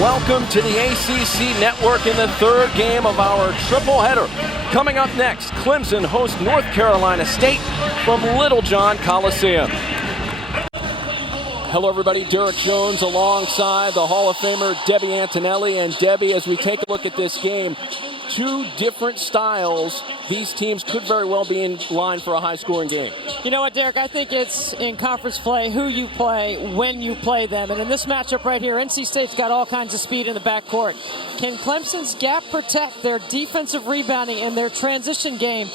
Welcome to the ACC Network in the third game of our triple header. Coming up next, Clemson hosts North Carolina State from Littlejohn Coliseum. Hello everybody, Derek Jones alongside the Hall of Famer Debbie Antonelli. And Debbie, as we take a look at this game, two different styles. These teams could very well be in line for a high-scoring game. You know what, Derek? I think it's in conference play, who you play, when you play them. And in this matchup right here, NC State's got all kinds of speed in the backcourt. Can Clemson's gap protect their defensive rebounding and their transition game,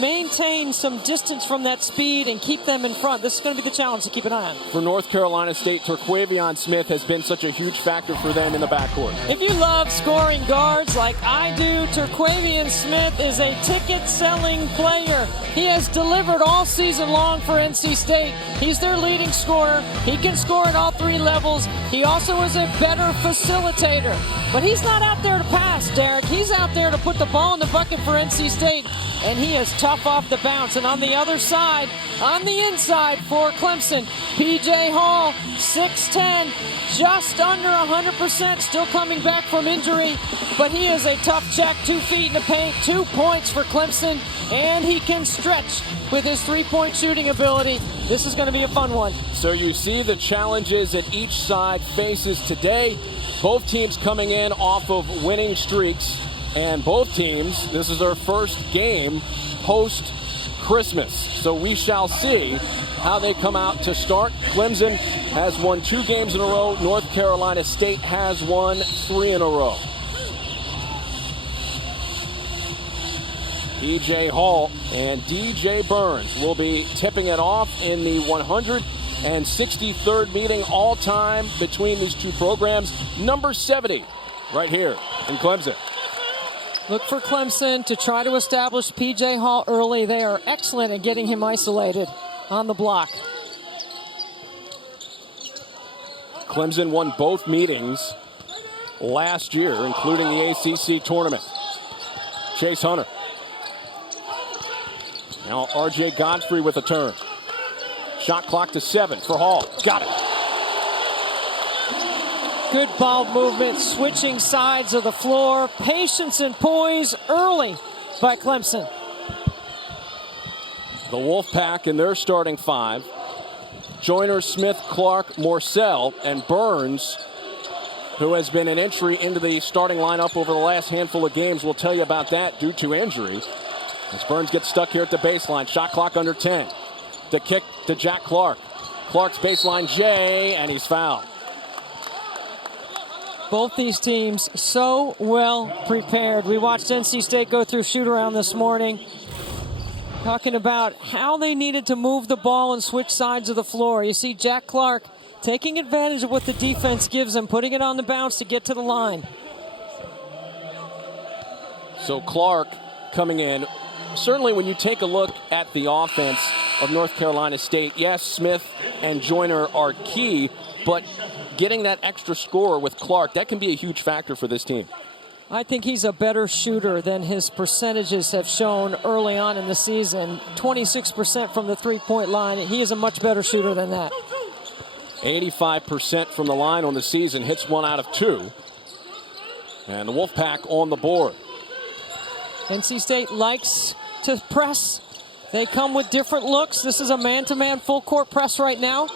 maintain some distance from that speed and keep them in front? This is going to be the challenge to keep an eye on. For North Carolina State, Terquavion Smith has been such a huge factor for them in the backcourt. If you love scoring guards like I do, Terquavion Smith is a ticket-selling player. He has delivered all season long for NC State. He's their leading scorer. He can score at all three levels. He also is a better facilitator. But he's not out there to pass, Derek. He's out there to put the ball in the bucket for NC State, and he is tough off the bounce. And on the other side, on the inside for Clemson, P.J. Hall, 6'10", just under 100%, still coming back from injury, but he is a tough check, 2 feet in the paint, 2 points for Clemson, and he can stretch with his three-point shooting ability. This is going to be a fun one. So you see the challenges that each side faces today. Both teams coming in off of winning streaks, and both teams, this is their first game post-Christmas. So we shall see how they come out to start. Clemson has won 2 games in a row. North Carolina State has won 3 in a row. P.J. Hall and D.J. Burns will be tipping it off in the 163rd meeting all-time between these two programs. Number 70 right here in Clemson. Look for Clemson to try to establish P.J. Hall early. They are excellent at getting him isolated on the block. Clemson won both meetings last year, including the ACC tournament. Chase Hunter. Now R.J. Godfrey with a turn. Shot clock to 7 for Hall. Got it. Good ball movement, switching sides of the floor. Patience and poise early by Clemson. The Wolfpack in their starting 5. Joyner, Smith, Clark, Morcell, and Burns, who has been an entry into the starting lineup over the last handful of games. We'll tell you about that due to injury. As Burns gets stuck here at the baseline. Shot clock under 10. The kick to Jack Clark. Clark's baseline J, and he's fouled. Both these teams so well prepared. We watched NC State go through shoot-around this morning, talking about how they needed to move the ball and switch sides of the floor. You see Jack Clark taking advantage of what the defense gives him, putting it on the bounce to get to the line. So Clark coming in. Certainly when you take a look at the offense of North Carolina State, yes, Smith and Joyner are key, but getting that extra score with Clark, that can be a huge factor for this team. I think he's a better shooter than his percentages have shown early on in the season. 26% from the three-point line. He is a much better shooter than that. 85% from the line on the season, hits 1 out of 2. And the Wolfpack on the board. NC State likes to press. They come with different looks. This is a man-to-man full-court press right now.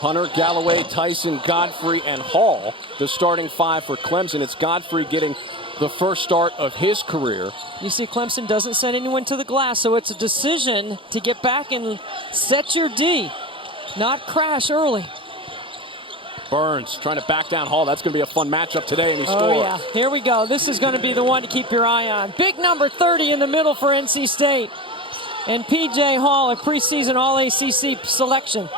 Hunter, Galloway, Tyson, Godfrey, and Hall, the starting 5 for Clemson. It's Godfrey getting the first start of his career. You see Clemson doesn't send anyone to the glass, so it's a decision to get back and set your D, not crash early. Burns trying to back down Hall. That's going to be a fun matchup today, and he scores. Oh, yeah. Here we go. This is going to be the one to keep your eye on. Big number 30 in the middle for NC State. And P.J. Hall, a preseason All-ACC selection.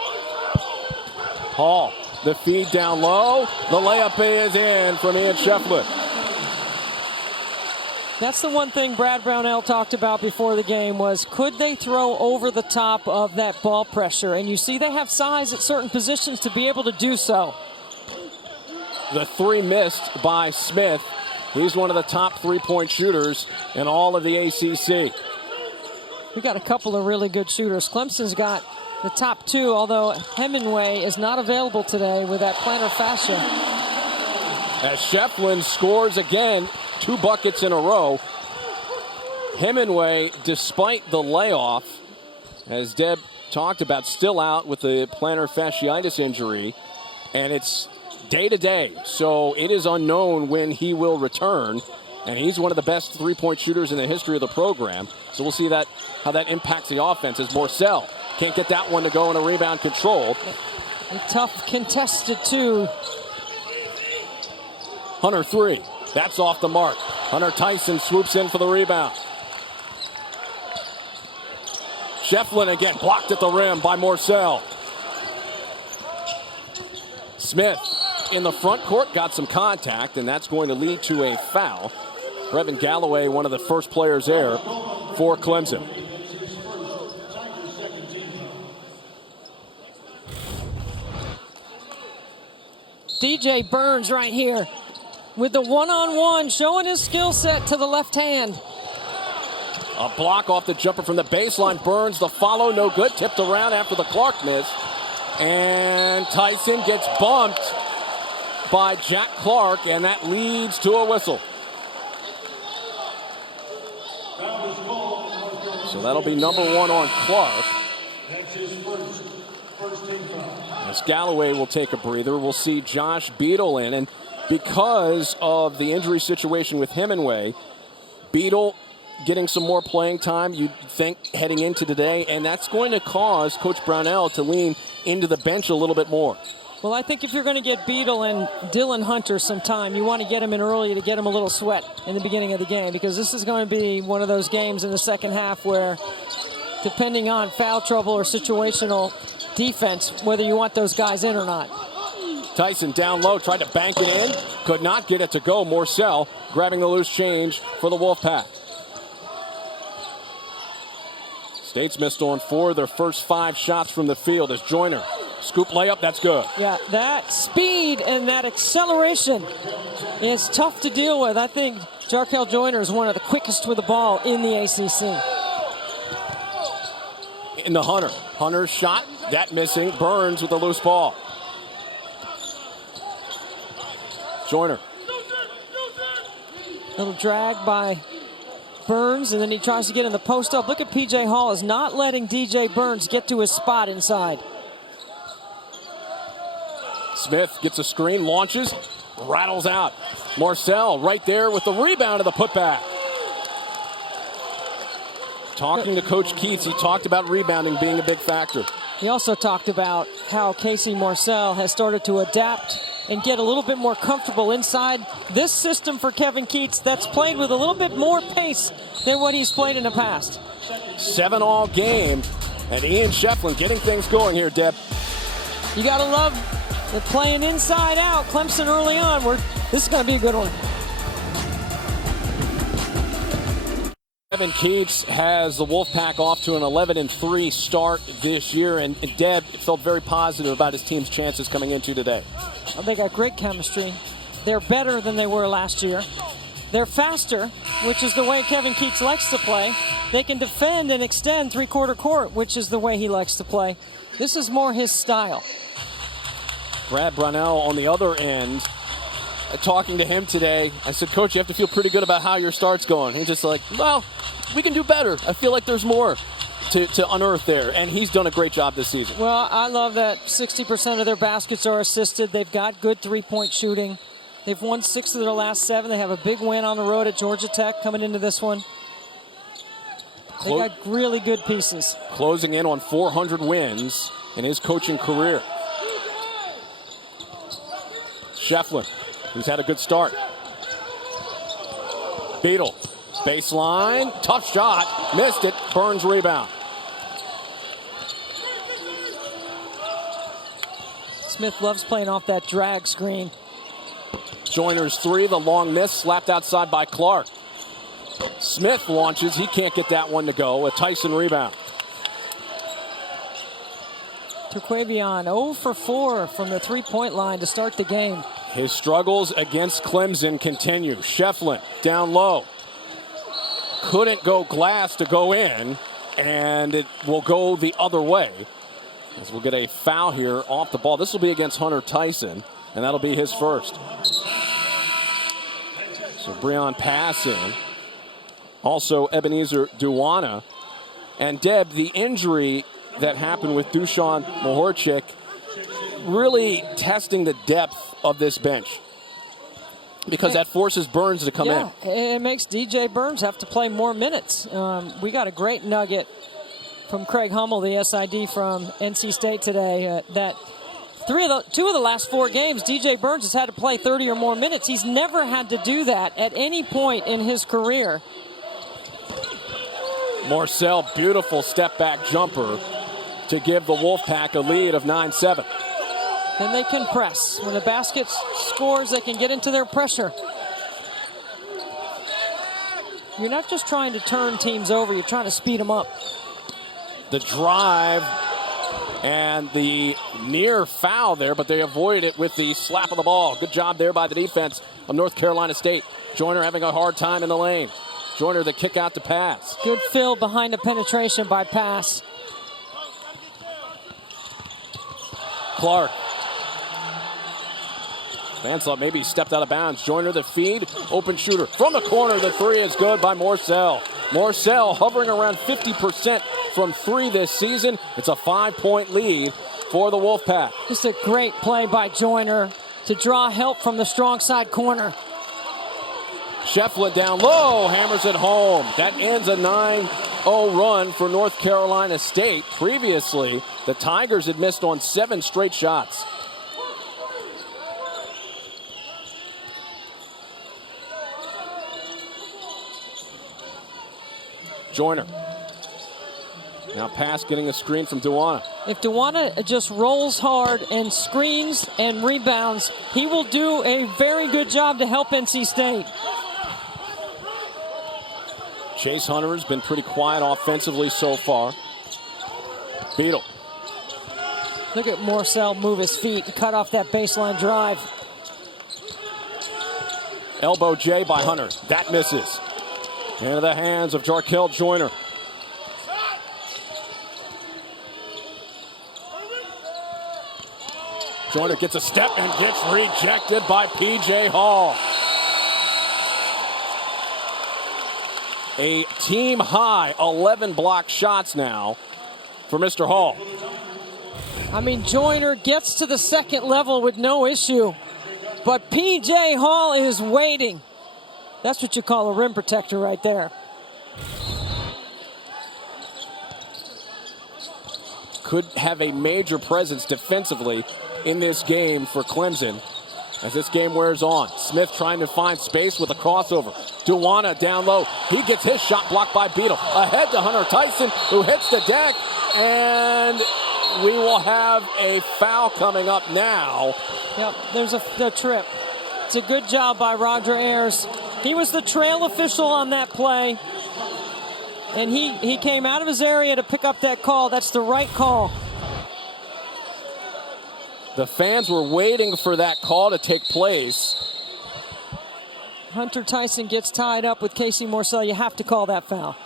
Hall, the feed down low. The layup is in from Ian Scheffler. That's the one thing Brad Brownell talked about before the game was, could they throw over the top of that ball pressure? And you see they have size at certain positions to be able to do so. The 3 missed by Smith. He's one of the top 3-point shooters in all of the ACC. We got a couple of really good shooters. Clemson's got the top two, although Hemingway is not available today with that plantar fascia. As Shefflin scores again, 2 buckets in a row. Hemingway, despite the layoff, as Deb talked about, still out with the plantar fasciitis injury, and it's day to day, so it is unknown when he will return, and he's one of the best three-point shooters in the history of the program, so we'll see how that impacts the offense as Morcell can't get that one to go in a rebound control. A tough contested two. Hunter 3, that's off the mark. Hunter Tyson swoops in for the rebound. Shefflin again blocked at the rim by Morcell. Smith in the front court got some contact, and that's going to lead to a foul. Brevin Galloway, one of the first players there for Clemson. DJ Burns right here with the one-on-one, showing his skill set to the left hand. A block off the jumper from the baseline. Burns, the follow, no good. Tipped around after the Clark miss. And Tyson gets bumped by Jack Clark, and that leads to a whistle. So that'll be number 1 on Clark. As Galloway will take a breather, we'll see Josh Beadle in. And because of the injury situation with Hemingway, Beadle getting some more playing time, you'd think, heading into today, and that's going to cause Coach Brownell to lean into the bench a little bit more. Well, I think if you're going to get Beadle and Dylan Hunter some time, you want to get him in early to get him a little sweat in the beginning of the game, because this is going to be one of those games in the second half where, depending on foul trouble or situational defense, whether you want those guys in or not. Tyson down low, tried to bank it in, could not get it to go. Morcell grabbing the loose change for the Wolfpack. States missed on 4 of their first 5 shots from the field as Joyner. Scoop layup, that's good. Yeah, that speed and that acceleration is tough to deal with. I think Jarkel Joyner is one of the quickest with the ball in the ACC. In the Hunter. Hunter's shot, that missing. Burns with the loose ball. Joyner. Little drag by Burns, and then he tries to get in the post up. Look at P.J. Hall is not letting DJ Burns get to his spot inside. Smith gets a screen, launches, rattles out. Morcell right there with the rebound of the putback. Talking to Coach Keats, he talked about rebounding being a big factor. He also talked about how Casey Morcell has started to adapt and get a little bit more comfortable inside this system for Kevin Keats that's played with a little bit more pace than what he's played in the past. 7-all game, and Ian Shefflin getting things going here, Deb. You got to love the playing inside out. Clemson early on. This is going to be a good one. Kevin Keats has the Wolfpack off to an 11-3 start this year, and Deb felt very positive about his team's chances coming into today. Well, they got great chemistry. They're better than they were last year. They're faster, which is the way Kevin Keats likes to play. They can defend and extend three-quarter court, which is the way he likes to play. This is more his style. Brad Brownell on the other end, talking to him today, I said, Coach, you have to feel pretty good about how your start's going. He's just like, well, we can do better. I feel like there's more to unearth there, and he's done a great job this season. Well, I love that 60% of their baskets are assisted. They've got good three-point shooting. They've won 6 of their last 7. They have a big win on the road at Georgia Tech coming into this one. They got really good pieces. Closing in on 400 wins in his coaching career. Shefflin, who's had a good start. Beadle, baseline, tough shot, missed it, Burns rebound. Smith loves playing off that drag screen. Joyner's 3, the long miss, slapped outside by Clark. Smith launches, he can't get that one to go, a Tyson rebound. Terquavion 0 for 4 from the three-point line to start the game. His struggles against Clemson continue. Shefflin down low. Couldn't go glass to go in, and it will go the other way. As we'll get a foul here off the ball. This will be against Hunter Tyson, and that'll be his first. So Breon passing. Also Ebenezer Duwana. And Deb, the injury that happened with Dusan Mahorchik really testing the depth of this bench, because that forces Burns to come in. It makes DJ Burns have to play more minutes. We got a great nugget from Craig Hummel, the SID from NC State today, that two of the last 4 games, DJ Burns has had to play 30 or more minutes. He's never had to do that at any point in his career. Morcell, beautiful step back jumper to give the Wolfpack a lead of 9-7. Then they can press. When the basket scores, they can get into their pressure. You're not just trying to turn teams over, you're trying to speed them up. The drive and the near foul there, but they avoided it with the slap of the ball. Good job there by the defense of North Carolina State. Joyner having a hard time in the lane. Joyner the kick out to pass. Good fill behind the penetration by pass. Clark. Fans thought maybe he stepped out of bounds. Joyner the feed, open shooter. From the corner, the three is good by Morcell. Morcell hovering around 50% from 3 this season. It's a 5-point lead for the Wolfpack. Just a great play by Joyner to draw help from the strong side corner. Shefflin down low, hammers it home. That ends a 9-0 run for North Carolina State. Previously, the Tigers had missed on 7 straight shots. Joyner. Now pass getting a screen from Duwana. If Duwana just rolls hard and screens and rebounds, he will do a very good job to help NC State. Chase Hunter has been pretty quiet offensively so far. Beadle. Look at Morcell move his feet and cut off that baseline drive. Elbow J by Hunter. That misses. Into the hands of Jarkel Joyner. Joyner gets a step and gets rejected by P.J. Hall. A team high 11 block shots now for Mr. Hall. I mean, Joyner gets to the second level with no issue, but P.J. Hall is waiting. That's what you call a rim protector right there. Could have a major presence defensively in this game for Clemson as this game wears on. Smith trying to find space with a crossover. Duwana down low. He gets his shot blocked by Beadle. Ahead to Hunter Tyson, who hits the deck, and we will have a foul coming up now. Yep, there's a trip. It's a good job by Roger Ayers. He was the trail official on that play, and he came out of his area to pick up that call. That's the right call. The fans were waiting for that call to take place. Hunter Tyson gets tied up with Casey Morcell. You have to call that foul.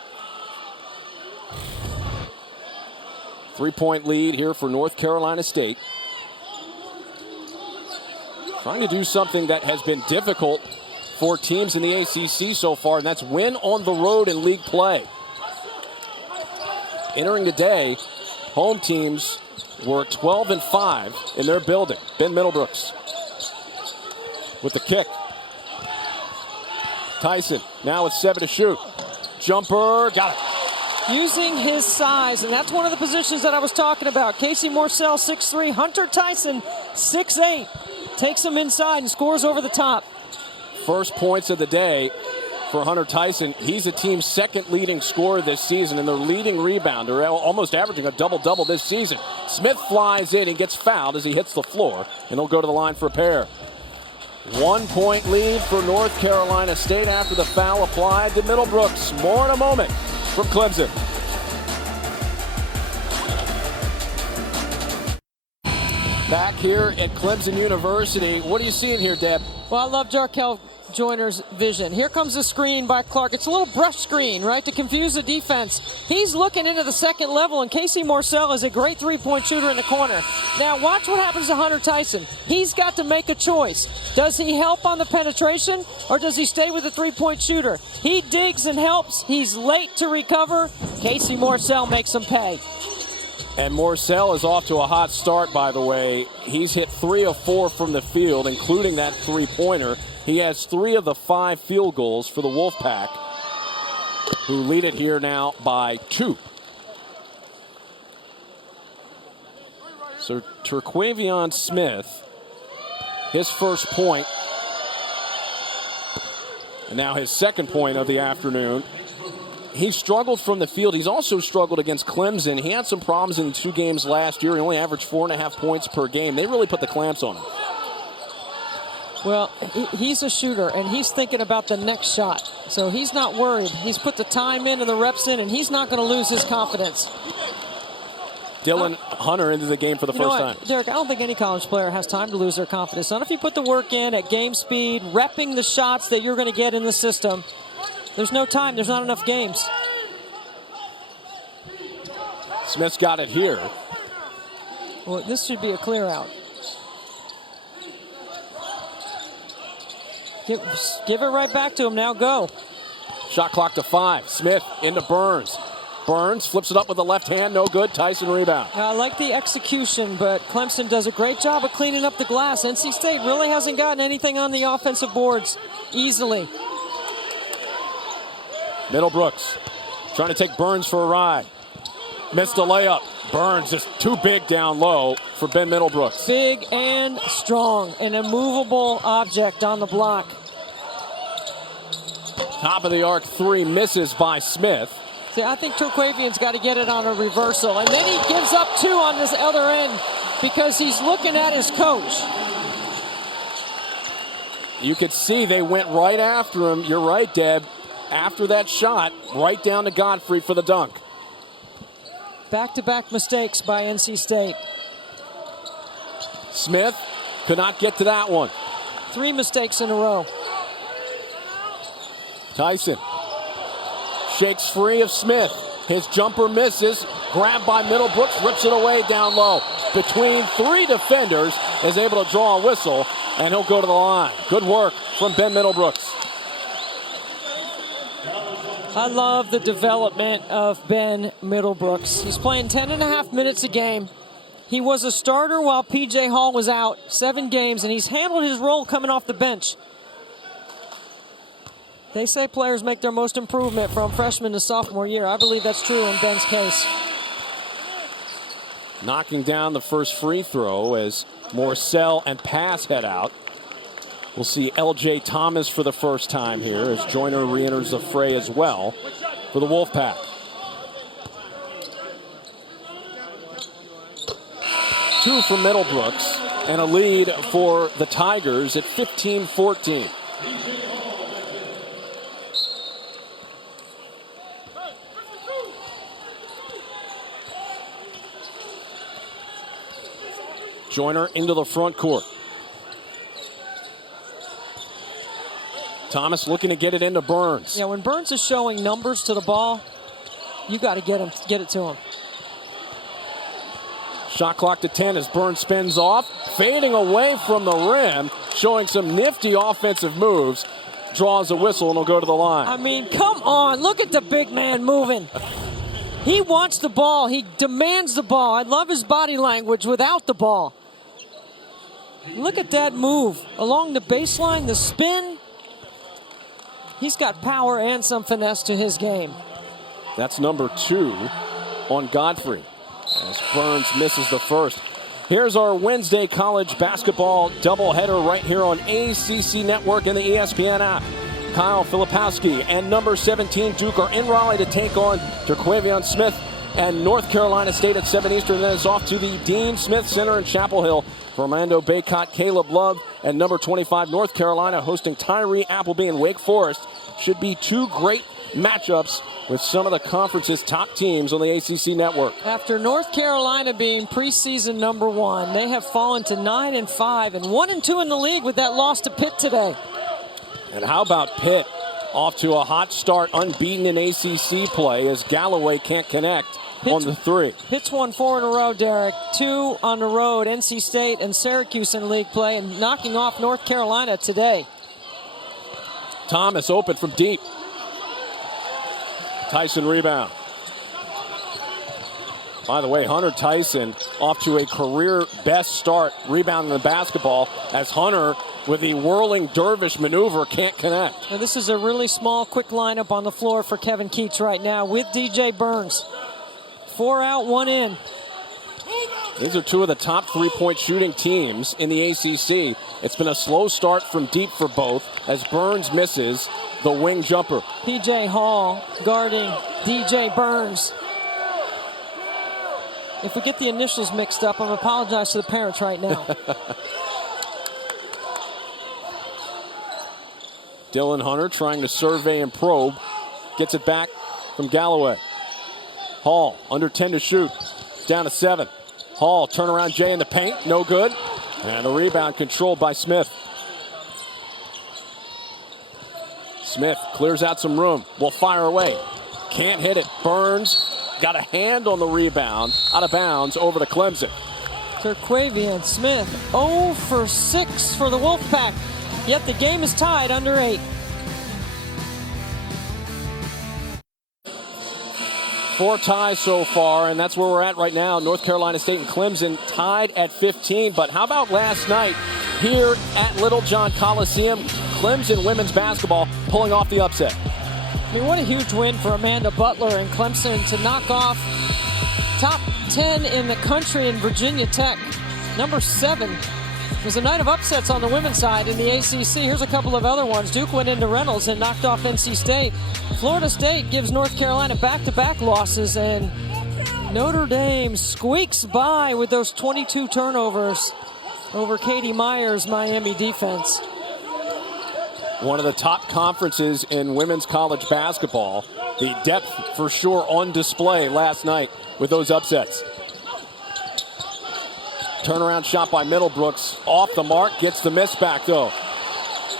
3-point lead here for North Carolina State. Trying to do something that has been difficult for teams in the ACC so far, and that's win on the road in league play. Entering the day, home teams were 12-5 in their building. Ben Middlebrooks with the kick. Tyson now with 7 to shoot. Jumper, got it. Using his size, and that's one of the positions that I was talking about. Casey Morcell, 6'3", Hunter Tyson, 6'8". Takes him inside and scores over the top. First points of the day for Hunter Tyson. He's the team's second leading scorer this season and their leading rebounder, almost averaging a double-double this season. Smith flies in and gets fouled as he hits the floor, and he'll go to the line for a pair. 1-point lead for North Carolina State after the foul applied to Middlebrooks. More in a moment from Clemson. Back here at Clemson University. What are you seeing here, Deb? Well, I love Jarkel Joyner's vision. Here comes the screen by Clark. It's a little brush screen, right, to confuse the defense. He's looking into the second level, and Casey Morcell is a great three-point shooter in the corner. Now watch what happens to Hunter Tyson. He's got to make a choice. Does he help on the penetration, or does he stay with the three-point shooter? He digs and helps. He's late to recover. Casey Morcell makes him pay. And Morcell is off to a hot start, by the way. He's hit 3 of 4 from the field, including that three-pointer. He has 3 of the 5 field goals for the Wolfpack, who lead it here now by 2. So Terquavion Smith, his first point, and now his second point of the afternoon. He struggled from the field. He's also struggled against Clemson. He had some problems in 2 games last year. He only averaged 4.5 points per game. They really put the clamps on him. Well, he's a shooter, and he's thinking about the next shot. So he's not worried. He's put the time in and the reps in, and he's not going to lose his confidence. Dylan Hunter into the game for the first time. Derek, I don't think any college player has time to lose their confidence. Not if you put the work in at game speed, repping the shots that you're going to get in the system. There's no time. There's not enough games. Smith's got it here. Well, this should be a clear out. Give it right back to him. Now go. Shot clock to 5. Smith into Burns. Burns flips it up with the left hand. No good. Tyson rebound. I like the execution, but Clemson does a great job of cleaning up the glass. NC State really hasn't gotten anything on the offensive boards easily. Middlebrooks trying to take Burns for a ride. Missed a layup. Burns just too big down low for Ben Middlebrooks. Big and strong. An immovable object on the block. Top of the arc 3 misses by Smith. See, I think Terquavion's got to get it on a reversal. And then he gives up 2 on this other end because he's looking at his coach. You could see they went right after him. You're right, Deb. After that shot, right down to Godfrey for the dunk. Back-to-back mistakes by NC State. Smith could not get to that one. 3 mistakes in a row. Tyson shakes free of Smith. His jumper misses. Grabbed by Middlebrooks, rips it away down low. Between 3 defenders, is able to draw a whistle, and he'll go to the line. Good work from Ben Middlebrooks. I love the development of Ben Middlebrooks. He's playing 10.5 minutes a game. He was a starter while P.J. Hall was out, 7 games, and he's handled his role coming off the bench. They say players make their most improvement from freshman to sophomore year. I believe that's true in Ben's case. Knocking down the first free throw as Morcell and Pass head out. We'll see L.J. Thomas for the first time here as Joyner re-enters the fray as well for the Wolfpack. Two for Middlebrooks and a lead for the Tigers at 15-14. Joyner into the front court. Thomas looking to get it into Burns. Yeah, when Burns is showing numbers to the ball, you got to get it to him. Shot clock to 10 as Burns spins off, fading away from the rim, showing some nifty offensive moves. Draws a whistle and will go to the line. I mean, come on. Look at the big man moving. He wants the ball. He demands the ball. I love his body language without the ball. Look at that move. Along the baseline, the spin. He's got power and some finesse to his game. That's number 2 on Godfrey as Burns misses the first. Here's our Wednesday college basketball doubleheader right here on ACC Network and the ESPN app. Kyle Filipowski and number 17 Duke are in Raleigh to take on Terquavion Smith and North Carolina State at 7 Eastern. Then it's off to the Dean Smith Center in Chapel Hill for Orlando Baycott, Caleb Love, and number 25 North Carolina hosting Tyree Appleby and Wake Forest. Should be 2 great matchups with some of the conference's top teams on the ACC network. After North Carolina being preseason number 1, they have fallen to 9-5 and 1-2 in the league with that loss to Pitt today. And how about Pitt off to a hot start, unbeaten in ACC play as Galloway can't connect on the three. Pitt's won 4 in a row, Derek. 2 on the road, NC State and Syracuse in league play, and knocking off North Carolina today. Thomas open from deep. Tyson rebound. By the way, Hunter Tyson off to a career best start rebounding the basketball as Hunter with the whirling dervish maneuver can't connect. Now, this is a really small, quick lineup on the floor for Kevin Keats right now with DJ Burns. 4 out, 1 in. These are 2 of the top 3-point shooting teams in the ACC. It's been a slow start from deep for both as Burns misses the wing jumper. PJ Hall guarding DJ Burns. If we get the initials mixed up, I'm going to apologize to the parents right now. Dylan Hunter trying to survey and probe. Gets it back from Galloway. Hall under 10 to shoot. Down to 7. Hall turnaround Jay in the paint. No good. And the rebound controlled by Smith. Smith clears out some room. Will fire away. Can't hit it. Burns got a hand on the rebound. Out of bounds over to Clemson. Terquavian Smith 0 for 6 for the Wolfpack. Yet the game is tied under 8. 4 ties so far, and that's where we're at right now. North Carolina State and Clemson tied at 15. But how about last night here at Littlejohn Coliseum? Clemson women's basketball pulling off the upset. I mean, what a huge win for Amanda Butler and Clemson to knock off top 10 in the country in Virginia Tech. Number 7. It was a night of upsets on the women's side in the ACC. Here's a couple of other ones. Duke went into Reynolds and knocked off NC State. Florida State gives North Carolina back-to-back losses, and Notre Dame squeaks by with those 22 turnovers over Katie Meyer's Miami defense. One of the top conferences in women's college basketball. The depth for sure on display last night with those upsets. Turnaround shot by Middlebrooks. Off the mark. Gets the miss back, though.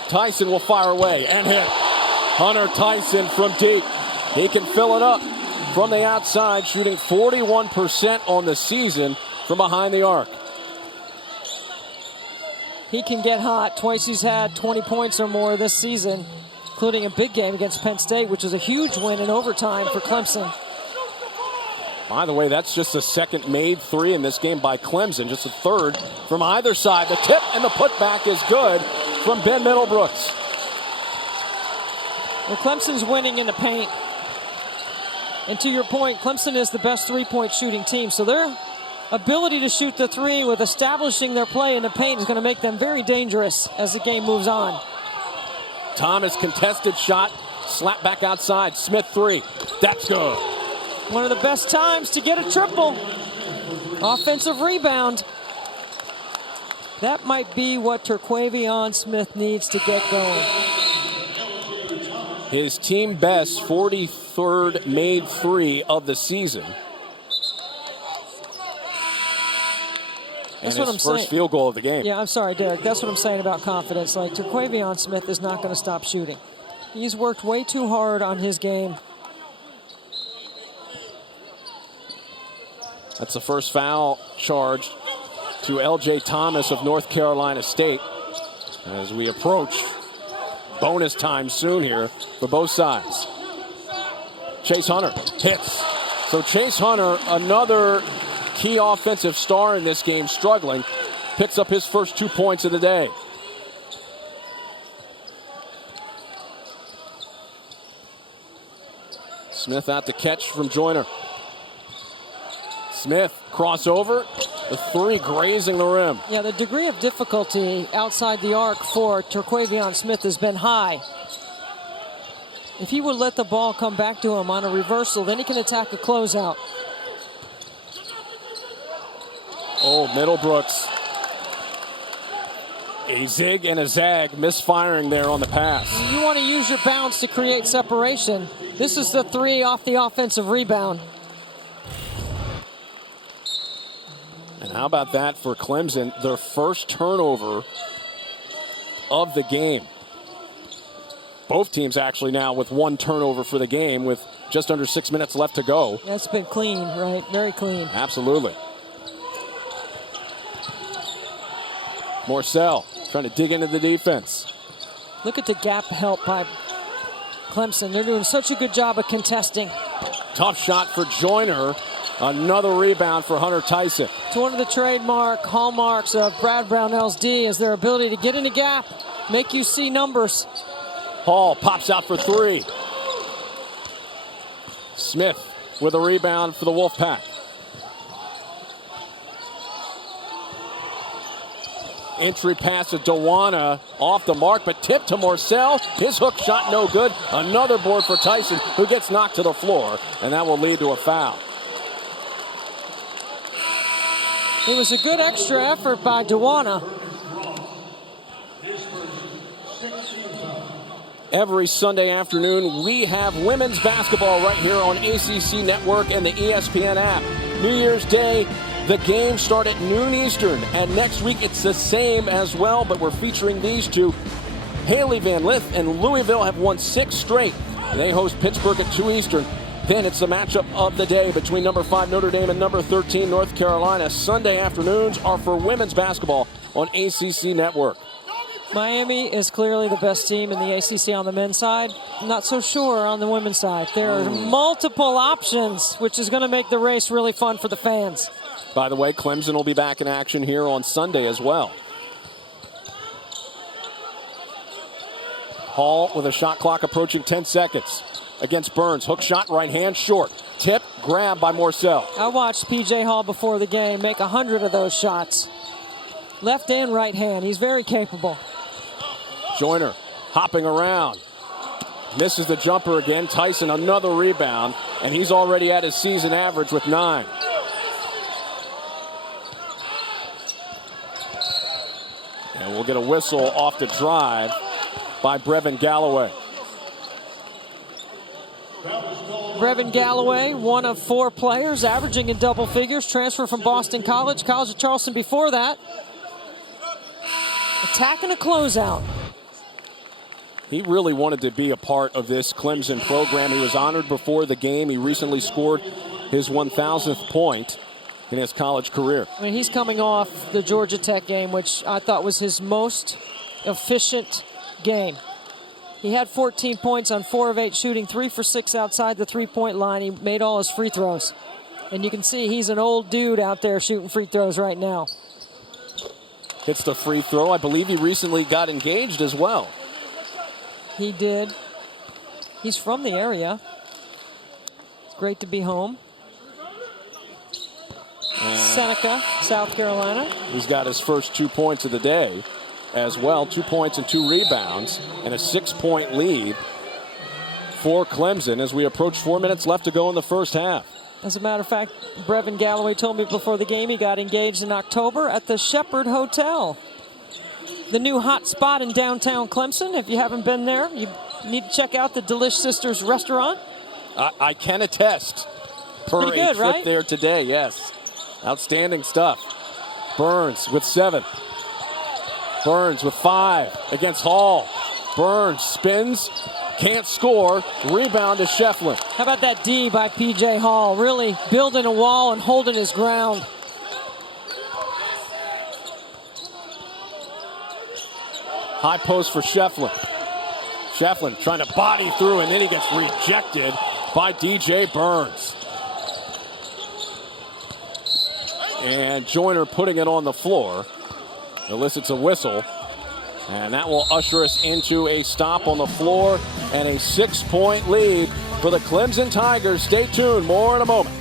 Tyson will fire away and hit. Hunter Tyson from deep. He can fill it up from the outside, shooting 41% on the season from behind the arc. He can get hot. Twice he's had 20 points or more this season, including a big game against Penn State, which was a huge win in overtime for Clemson. By the way, that's just the second made 3 in this game by Clemson. Just a third from either side. The tip and the putback is good from Ben Middlebrooks. Well, Clemson's winning in the paint. And to your point, Clemson is the best 3-point shooting team. So their ability to shoot the 3 with establishing their play in the paint is going to make them very dangerous as the game moves on. Thomas contested shot. Slap back outside. Smith 3. That's good. One of the best times to get a triple. Offensive rebound. That might be what Terquavion Smith needs to get going. His team best 43rd made 3 of the season. That's and what his I'm first saying. field goal of the game. Yeah, I'm sorry, Derek. That's what I'm saying about confidence. Like, Terquavion Smith is not going to stop shooting. He's worked way too hard on his game. That's the first foul charged to L.J. Thomas of North Carolina State as we approach bonus time soon here for both sides. Chase Hunter hits. So Chase Hunter, another key offensive star in this game, struggling, picks up his first 2 points of the day. Smith out to catch from Joyner. Smith, crossover, the 3 grazing the rim. Yeah, the degree of difficulty outside the arc for Terquavion Smith has been high. If he would let the ball come back to him on a reversal, then he can attack a closeout. Oh, Middlebrooks. A zig and a zag, misfiring there on the pass. You want to use your bounce to create separation. This is the 3 off the offensive rebound. And how about that for Clemson, their first turnover of the game. Both teams actually now with one turnover for the game with just under 6 minutes left to go. That's been clean, right? Very clean. Absolutely. Morcell trying to dig into the defense. Look at the gap help by Clemson. They're doing such a good job of contesting. Tough shot for Joyner. Another rebound for Hunter Tyson. It's one of the trademark hallmarks of Brad Brownell's D is their ability to get in the gap, make you see numbers. Hall pops out for three. Smith with a rebound for the Wolfpack. Entry pass to Dewana, off the mark, but tipped to Morcell. His hook shot no good. Another board for Tyson, who gets knocked to the floor, and that will lead to a foul. It was a good extra effort by Dewana. Every Sunday afternoon, we have women's basketball right here on ACC Network and the ESPN app. New Year's Day, the games start at noon Eastern, and next week it's the same as well, but we're featuring these two. Haley Van Lith and Louisville have won 6 straight. They host Pittsburgh at 2 Eastern. Then it's the matchup of the day between number 5 Notre Dame and number 13 North Carolina. Sunday afternoons are for women's basketball on ACC Network. Miami is clearly the best team in the ACC on the men's side. I'm not so sure on the women's side. There are multiple options, which is going to make the race really fun for the fans. By the way, Clemson will be back in action here on Sunday as well. Hall with a shot clock approaching 10 seconds against Burns. Hook shot, right hand, short. Tip, grab by Morcell. I watched P.J. Hall before the game make 100 of those shots. Left and right hand. He's very capable. Joyner hopping around. Misses the jumper again. Tyson another rebound, and he's already at his season average with 9. And we'll get a whistle off the drive by Brevin Galloway. Brevin Galloway, one of 4 players averaging in double figures, transfer from Boston College, College of Charleston before that. Attacking a closeout. He really wanted to be a part of this Clemson program. He was honored before the game. He recently scored his 1,000th point in his college career. I mean, he's coming off the Georgia Tech game, which I thought was his most efficient game. He had 14 points on 4 of 8 shooting, 3 for 6 outside the three-point line. He made all his free throws. And you can see he's an old dude out there shooting free throws right now. Hits the free throw. I believe he recently got engaged as well. He did. He's from the area. It's great to be home. Seneca, South Carolina. He's got his first 2 points of the day as well. 2 points and 2 rebounds and a 6-point lead for Clemson as we approach 4 minutes left to go in the first half. As a matter of fact, Brevin Galloway told me before the game he got engaged in October at the Shepherd Hotel. The new hot spot in downtown Clemson. If you haven't been there, you need to check out the Delish Sisters restaurant. I can attest. Pretty good, trip right? there today, yes. Outstanding stuff. Burns with 7. Burns with 5 against Hall. Burns spins, can't score. Rebound to Shefflin. How about that D by P.J. Hall? Really building a wall and holding his ground. High post for Shefflin. Shefflin trying to body through, and then he gets rejected by DJ Burns. And Joyner putting it on the floor. Elicits a whistle. And that will usher us into a stop on the floor and a 6-point lead for the Clemson Tigers. Stay tuned. More in a moment.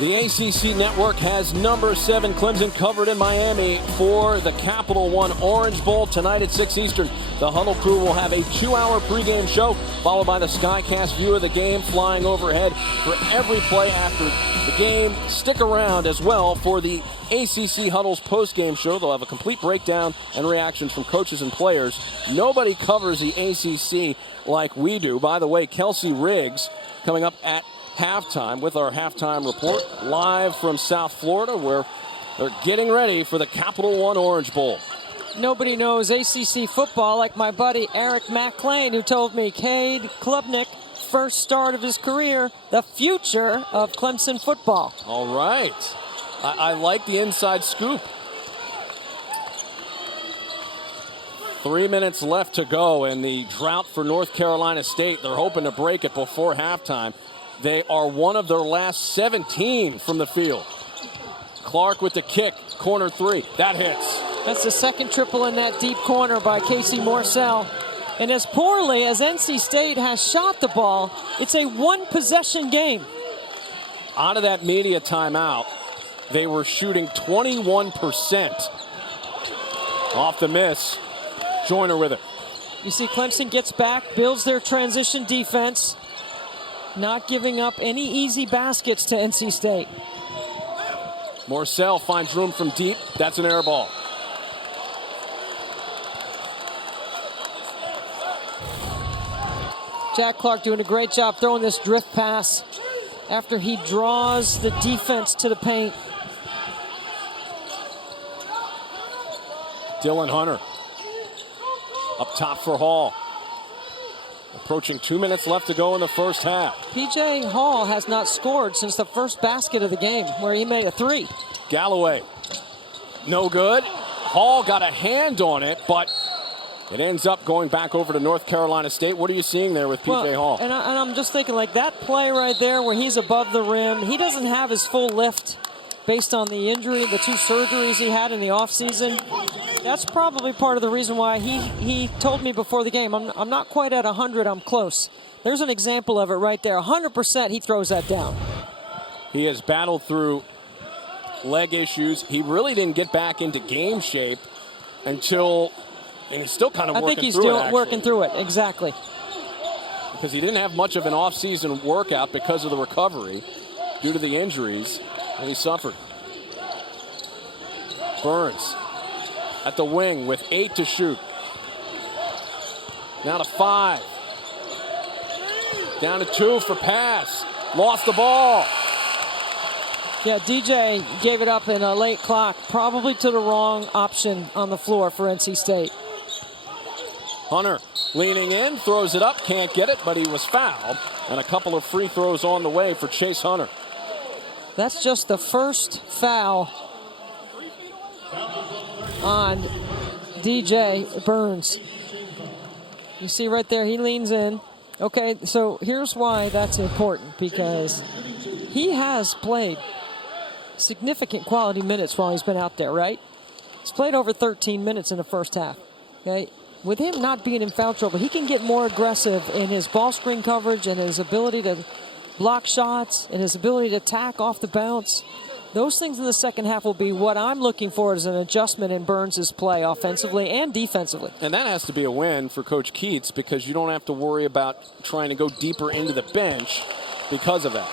The ACC Network has number 7 Clemson covered in Miami for the Capital One Orange Bowl tonight at 6 Eastern. The Huddle crew will have a 2-hour pregame show, followed by the Skycast view of the game flying overhead for every play after the game. Stick around as well for the ACC Huddle's postgame show. They'll have a complete breakdown and reactions from coaches and players. Nobody covers the ACC like we do. By the way, Kelsey Riggs coming up at halftime with our halftime report live from South Florida, where They're getting ready for the Capital One Orange Bowl. Nobody knows ACC football like my buddy Eric McClain, who told me Cade Klubnik, first start of his career, the future of Clemson football. All right. I like the inside scoop. 3 minutes left to go in the drought for North Carolina State. They're hoping to break it before halftime. They are one of their last 17 from the field. Clark with the kick, corner three. That hits. That's the second triple in that deep corner by Casey Morsell. And as poorly as NC State has shot the ball, it's a one-possession game. Out of that media timeout, they were shooting 21% off the miss. Joyner with it. You see Clemson gets back, builds their transition defense, not giving up any easy baskets to NC State. Morsell finds room from deep. That's an air ball. Jack Clark doing a great job throwing this drift pass after he draws the defense to the paint. Dylan Hunter up top for Hall. Approaching 2 minutes left to go in the first half. P.J. Hall has not scored since the first basket of the game, where he made a three. Galloway, no good. Hall got a hand on it, but it ends up going back over to North Carolina State. What are you seeing there with P.J. Hall? And I'm just thinking, like, that play right there where he's above the rim, he doesn't have his full lift based on the injury, the two surgeries he had in the offseason. That's probably part of the reason why he told me before the game, I'm not quite at 100, I'm close. There's an example of it right there. 100% he throws that down. He has battled through leg issues. He really didn't get back into game shape until, and he's still kind of working through it. I think he's still working through it, exactly. Because he didn't have much of an off-season workout because of the recovery due to the injuries that he suffered. Burns at the wing with 8 to shoot. Now to 5. Down to 2 for pass. Lost the ball. Yeah, DJ gave it up in a late clock, probably to the wrong option on the floor for NC State. Hunter leaning in, throws it up, can't get it, but he was fouled. And a couple of free throws on the way for Chase Hunter. That's just the first foul on DJ Burns. You see right there, he leans in. Okay, so here's why that's important, because he has played significant quality minutes while he's been out there, right? He's played over 13 minutes in the first half. Okay, with him not being in foul trouble, he can get more aggressive in his ball screen coverage and his ability to block shots and his ability to tack off the bounce. Those things in the second half will be what I'm looking for as an adjustment in Burns' play offensively and defensively. And that has to be a win for Coach Keats, because you don't have to worry about trying to go deeper into the bench because of that.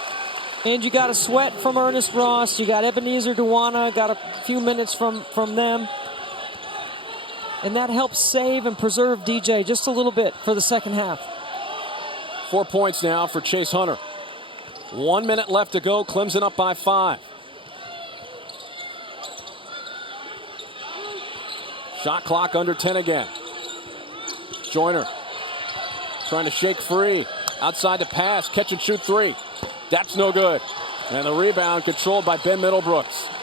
And you got a sweat from Ernest Ross. You got Ebenezer Duwana, got a few minutes from them. And that helps save and preserve DJ just a little bit for the second half. 4 points now for Chase Hunter. 1 minute left to go. Clemson up by 5. Shot clock under 10 again. Joyner trying to shake free. Outside the pass. Catch and shoot 3. That's no good. And the rebound controlled by Ben Middlebrooks.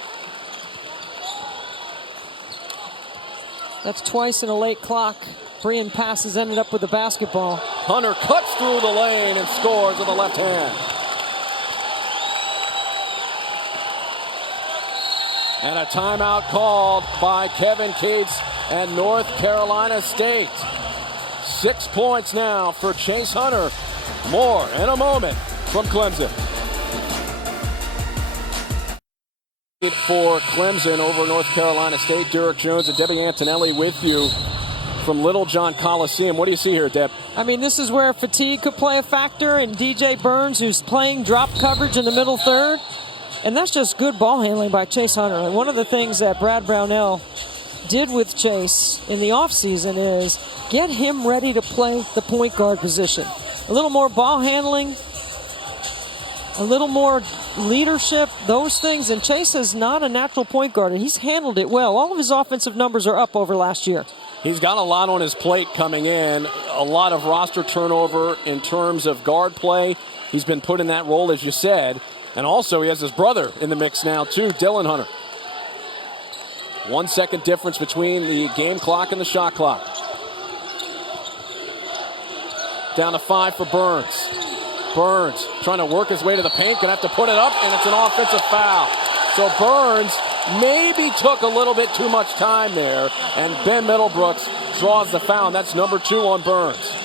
That's twice in a late clock. Brian passes ended up with the basketball. Hunter cuts through the lane and scores with the left hand. And a timeout called by Kevin Cates and North Carolina State. 6 points now for Chase Hunter. More in a moment from Clemson. For Clemson over North Carolina State, Derek Jones and Debbie Antonelli with you from Littlejohn Coliseum. What do you see here, Deb? I mean, this is where fatigue could play a factor, and DJ Burns, who's playing drop coverage in the middle third. And that's just good ball handling by Chase Hunter. And one of the things that Brad Brownell did with Chase in the offseason is get him ready to play the point guard position. A little more ball handling, a little more leadership, those things. And Chase is not a natural point guard, and he's handled it well. All of his offensive numbers are up over last year. He's got a lot on his plate coming in, a lot of roster turnover in terms of guard play. He's been put in that role, as you said. And also he has his brother in the mix now, too, Dylan Hunter. 1 second difference between the game clock and the shot clock. Down to 5 for Burns. Burns trying to work his way to the paint, gonna have to put it up, and it's an offensive foul. So Burns maybe took a little bit too much time there, and Ben Middlebrooks draws the foul, and that's number 2 on Burns.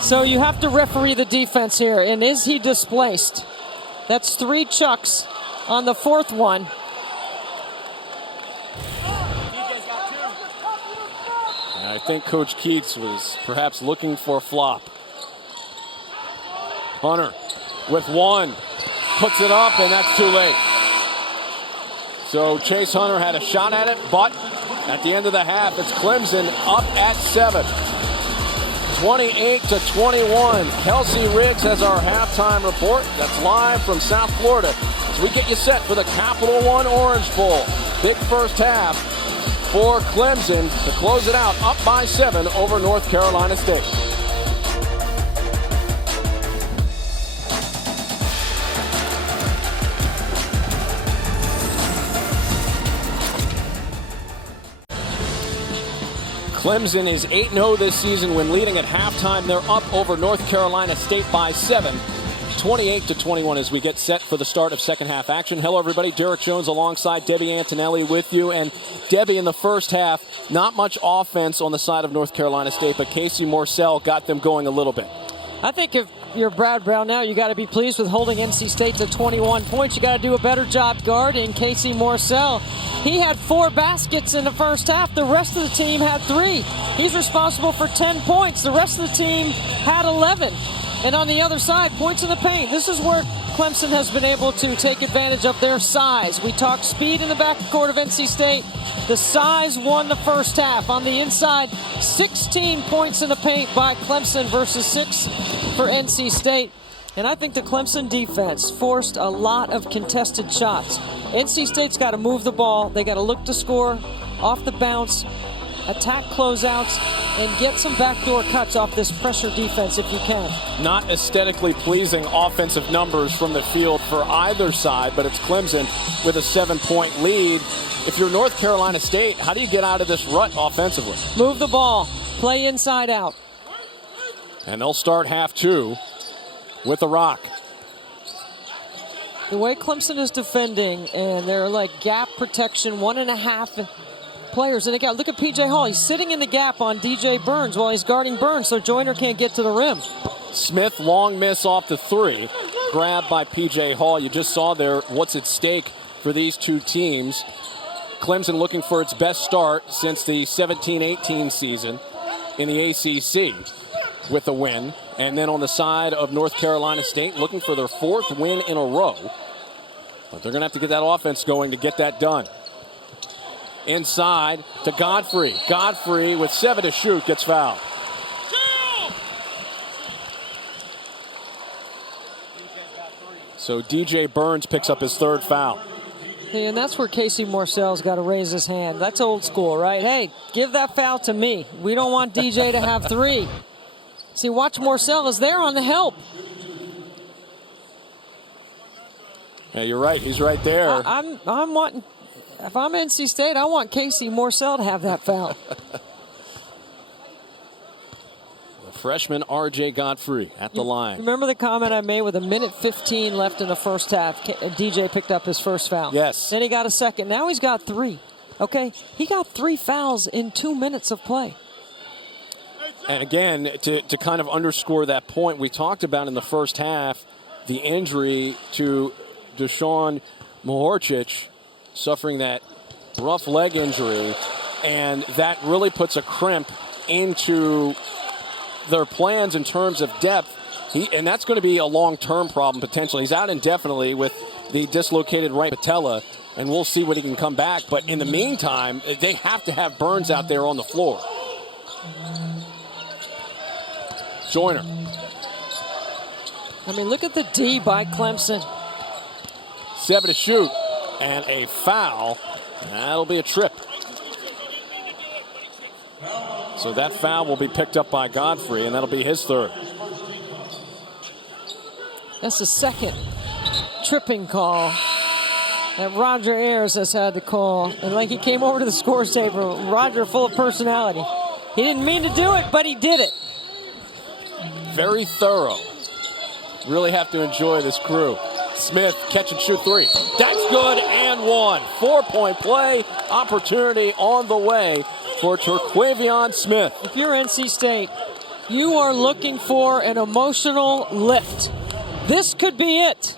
So you have to referee the defense here, and is he displaced? That's 3 chucks on the 4th one. And I think Coach Keats was perhaps looking for a flop. Hunter with 1, puts it up, and that's too late. So Chase Hunter had a shot at it, but at the end of the half, it's Clemson up at 7. 28-21. Kelsey Riggs has our halftime report. That's live from South Florida as we get you set for the Capital One Orange Bowl. Big first half for Clemson to close it out, up by 7 over North Carolina State. Clemson is 8-0 this season when leading at halftime. They're up over North Carolina State by 7, 28-21 as we get set for the start of second half action. Hello, everybody. Derek Jones alongside Debbie Antonelli with you. And Debbie, in the first half, not much offense on the side of North Carolina State, but Casey Morsell got them going a little bit. I think if you're Brad Brown now, you got to be pleased with holding NC State to 21 points. You got to do a better job guarding Casey Morsell. He had 4 baskets in the first half. The rest of the team had 3. He's responsible for 10 points. The rest of the team had 11. And on the other side, points in the paint. This is where Clemson has been able to take advantage of their size. We talked speed in the backcourt of NC State. The size won the first half. On the inside, 16 points in the paint by Clemson versus 6 for NC State. And I think the Clemson defense forced a lot of contested shots. NC State's got to move the ball. They got to look to score off the bounce, attack closeouts, and get some backdoor cuts off this pressure defense if you can. Not aesthetically pleasing offensive numbers from the field for either side, but it's Clemson with a 7-point lead. If you're North Carolina State, how do you get out of this rut offensively? Move the ball. Play inside out. And they'll start half 2 with the rock. The way Clemson is defending, and they're like gap protection, 1.5 players in the gap. Look at P.J. Hall. He's sitting in the gap on D.J. Burns while he's guarding Burns, so Joyner can't get to the rim. Smith, long miss off the 3. Grabbed by P.J. Hall. You just saw there what's at stake for these two teams. Clemson looking for its best start since the 17-18 season in the ACC with a win. And then on the side of North Carolina State, looking for their 4th win in a row. But they're going to have to get that offense going to get that done. Inside to Godfrey. Godfrey with 7 to shoot gets fouled. So DJ Burns picks up his 3rd foul. Hey, and that's where Casey Morsell's got to raise his hand. That's old school, right? Hey, give that foul to me. We don't want DJ to have 3. See, watch Morsell is there on the help. Yeah, you're right. He's right there. I'm wanting. If I'm NC State, I want Casey Morsell to have that foul. The freshman R.J. Godfrey at the line. Remember the comment I made with 1:15 left in the first half? DJ picked up his first foul. Yes. Then he got a second. Now he's got 3. Okay, he got 3 fouls in 2 minutes of play. And again, to kind of underscore that point, we talked about in the first half, the injury to Deshaun Mahorchich, suffering that rough leg injury, and that really puts a crimp into their plans in terms of depth. And that's going to be a long-term problem potentially. He's out indefinitely with the dislocated right patella, and we'll see when he can come back. But in the meantime, they have to have Burns out there on the floor. Joyner I mean, look at the D by Clemson. 7 to shoot, and a foul. That'll be a trip. So that foul will be picked up by Godfrey, and that'll be his third. That's the second tripping call that Roger Ayers has had to call. And like he came over to the scores table, Roger full of personality. He didn't mean to do it, but he did it. Very thorough. Really have to enjoy this crew. Smith, catch and shoot 3. That's good, and 1. 4-point play. Opportunity on the way for Terquavion Smith. If you're NC State, you are looking for an emotional lift. This could be it.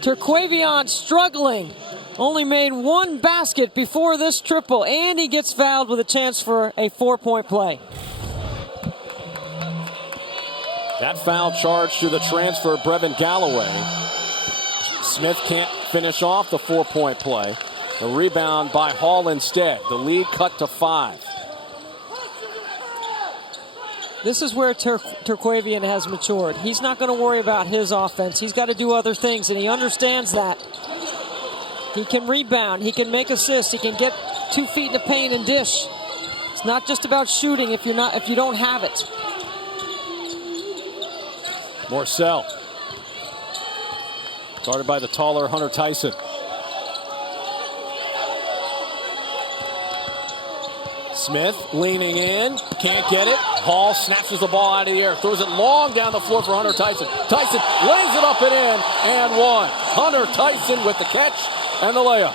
Terquavion struggling. Only made 1 basket before this triple, and he gets fouled with a chance for a 4-point play. That foul charge to the transfer, Brevin Galloway. Smith can't finish off the 4-point play. The rebound by Hall instead. The lead cut to 5. This is where Terquavion has matured. He's not going to worry about his offense. He's got to do other things, and he understands that. He can rebound. He can make assists. He can get 2 feet in the paint and dish. It's not just about shooting if you don't have it. Morcell. Guarded by the taller Hunter Tyson. Smith leaning in, can't get it. Hall snatches the ball out of the air, throws it long down the floor for Hunter Tyson. Tyson lays it up and in, and 1. Hunter Tyson with the catch and the layup.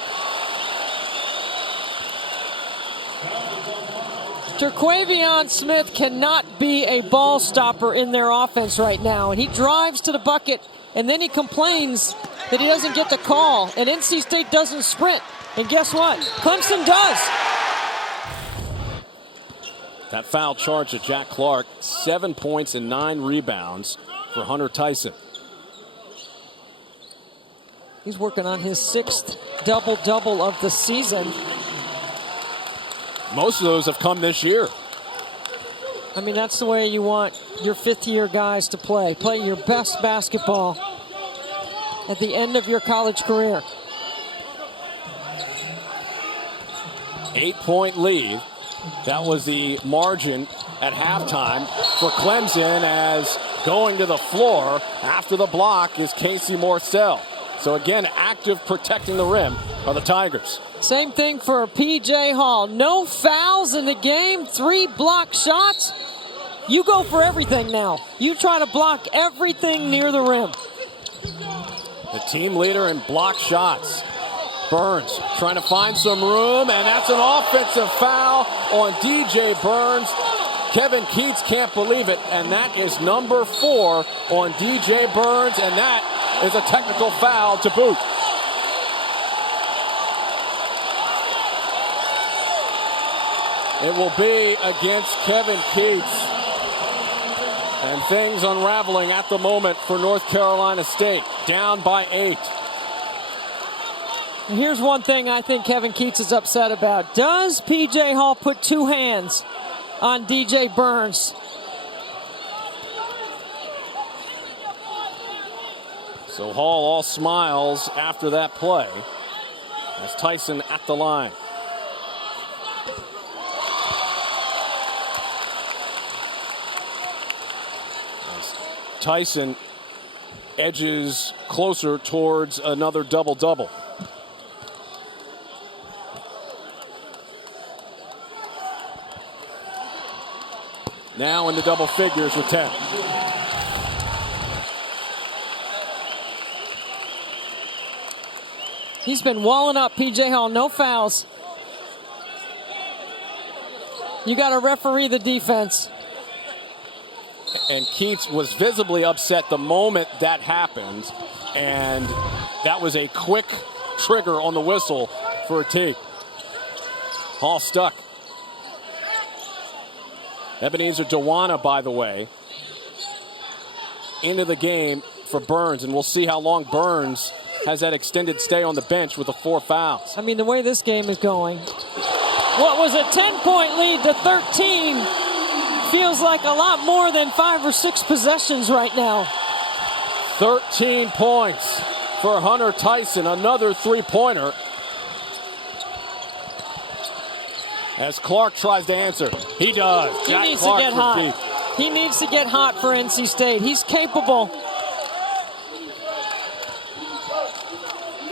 Terquavion Smith cannot be a ball stopper in their offense right now, and he drives to the bucket, and then he complains that he doesn't get the call, and NC State doesn't sprint. And guess what? Clemson does. That foul charge to Jack Clark, 7 points and 9 rebounds for Hunter Tyson. He's working on his 6th double-double of the season. Most of those have come this year. I mean, that's the way you want your 5th-year guys to play. Play your best basketball at the end of your college career. 8-point lead. That was the margin at halftime for Clemson, as going to the floor after the block is Casey Morcell. So again, active protecting the rim are the Tigers. Same thing for P.J. Hall. No fouls in the game, 3 block shots. You go for everything now. You try to block everything near the rim. The team leader in block shots. Burns trying to find some room, and that's an offensive foul on DJ Burns. Kevin Keats can't believe it, and that is number 4 on DJ Burns, and that is a technical foul to boot. It will be against Kevin Keats. And things unraveling at the moment for North Carolina State, down by 8. Here's one thing I think Kevin Keats is upset about. Does P.J. Hall put 2 hands on DJ Burns? So Hall all smiles after that play as Tyson at the line. As Tyson edges closer towards another double-double. Now in the double figures with 10. He's been walling up P.J. Hall, no fouls. You got to referee the defense. And Keats was visibly upset the moment that happened, and that was a quick trigger on the whistle for a tee. Hall stuck. Ebenezer Dewana, by the way, into the game for Burns, and we'll see how long Burns has that extended stay on the bench with the 4 fouls. I mean, the way this game is going, what was a 10-point lead to 13 feels like a lot more than 5 or 6 possessions right now. 13 points for Hunter Tyson, another three-pointer. As Clark tries to answer. He does. He needs to get hot. He needs to get hot for NC State. He's capable.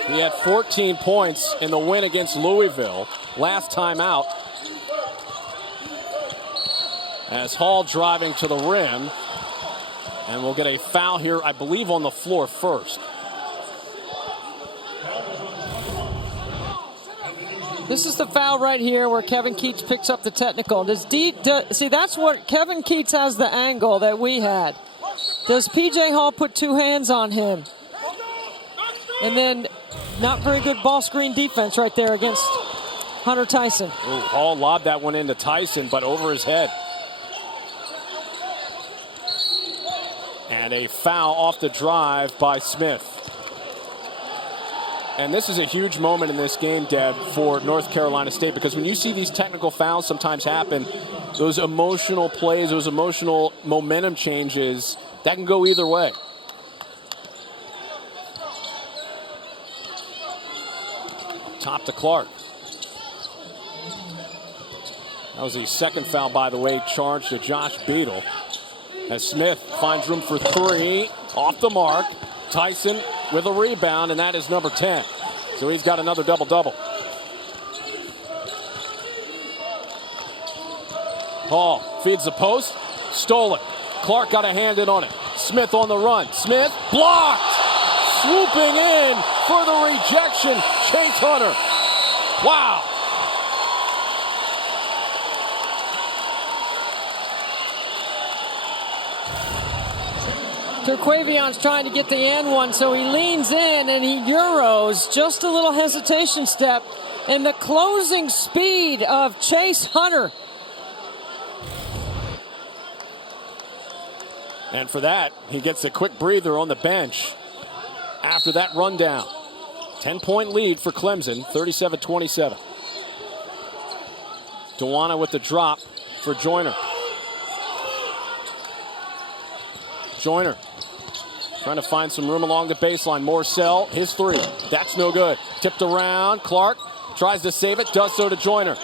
He had 14 points in the win against Louisville last time out. As Hall driving to the rim. And we'll get a foul here, I believe, on the floor first. This is the foul right here where Kevin Keats picks up the technical. See, that's what Kevin Keats has the angle that we had. Does P.J. Hall put two hands on him? And then not very good ball screen defense right there against Hunter Tyson. Ooh, Hall lobbed that one into Tyson, but over his head. And a foul off the drive by Smith. And this is a huge moment in this game, Deb, for North Carolina State, because when you see these technical fouls sometimes happen, those emotional plays, those emotional momentum changes, that can go either way. Top to Clark. That was the second foul, by the way, charged to Josh Beadle. As Smith finds room for three, off the mark. Tyson with a rebound, and that is number 10. So he's got another double-double. Hall feeds the post, stole it. Clark got a hand in on it. Smith on the run. Smith blocked! Swooping in for the rejection, Chase Hunter. Wow. Terquavion's trying to get the and one, so he leans in and he euros. Just a little hesitation step. And the closing speed of Chase Hunter. And for that, he gets a quick breather on the bench after that rundown. 10-point lead for Clemson, 37-27. Dewana with the drop for Joyner. Joyner trying to find some room along the baseline. Morcell, his three. That's no good. Tipped around. Clark tries to save it. Does so to Joyner.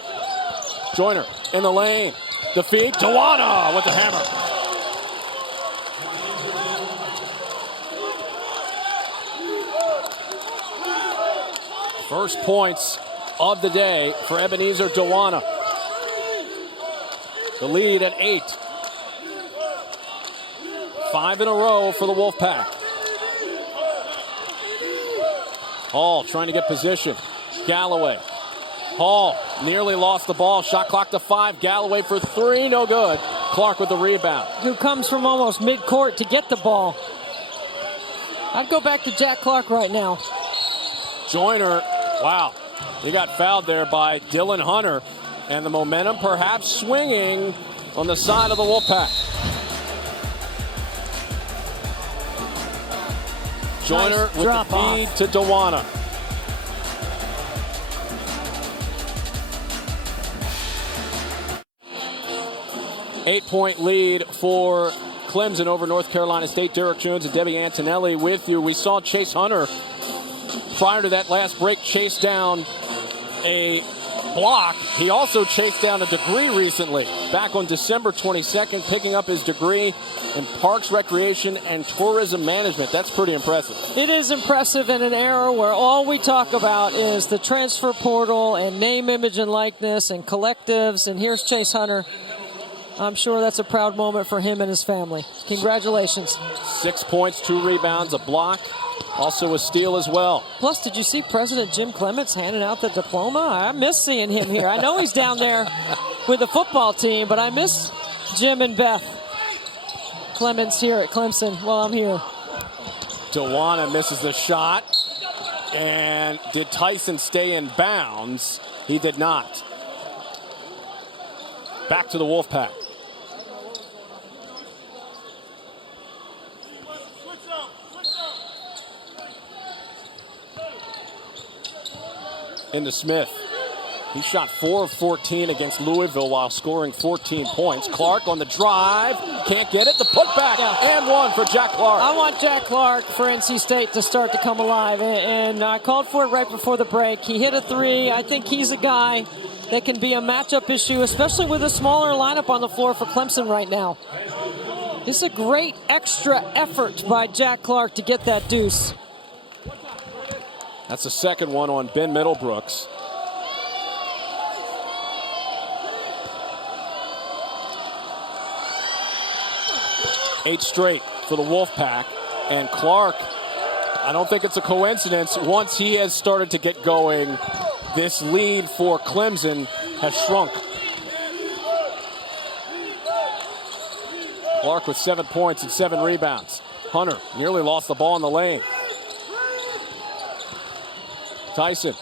Joyner in the lane. The feed. Dewana with the hammer. First points of the day for Ebenezer Dewana. The lead at 8. 5 in a row for the Wolfpack. Hall trying to get position. Galloway. Hall nearly lost the ball. Shot clock to 5. Galloway for 3. No good. Clark with the rebound. Who comes from almost midcourt to get the ball. I'd go back to Jack Clark right now. Joyner. Wow. He got fouled there by Dylan Hunter. And the momentum perhaps swinging on the side of the Wolfpack. Joyner with the feed to Dewana. Eight-point lead for Clemson over North Carolina State. Derek Jones and Debbie Antonelli with you. We saw Chase Hunter, prior to that last break, chase down a block. He also chased down a degree recently, back on December 22nd, picking up his degree in Parks, Recreation, and Tourism Management. That's pretty impressive. It is impressive in an era where all we talk about is the transfer portal and name, image, and likeness and collectives. And here's Chase Hunter. I'm sure that's a proud moment for him and his family. Congratulations. 6 points, 2 rebounds, a block, also a steal as well. Plus, did you see President Jim Clements handing out the diploma? I miss seeing him here. I know he's down there with the football team, but I miss Jim and Beth Clements here at Clemson while I'm here. Dewana misses the shot. And did Tyson stay in bounds? He did not. Back to the Wolfpack. Into Smith. He shot 4 of 14 against Louisville while scoring 14 points. Clark on the drive, can't get it. The putback, and one for Jack Clark. I want Jack Clark for NC State to start to come alive, and I called for it right before the break. He hit a three. I think he's a guy that can be a matchup issue, especially with a smaller lineup on the floor for Clemson right now. This is a great extra effort by Jack Clark to get that deuce. That's the second one on Ben Middlebrooks. Eight straight for the Wolfpack. And Clark, I don't think it's a coincidence. Once he has started to get going, this lead for Clemson has shrunk. Clark with 7 points and 7 rebounds. Hunter nearly lost the ball in the lane. Tyson.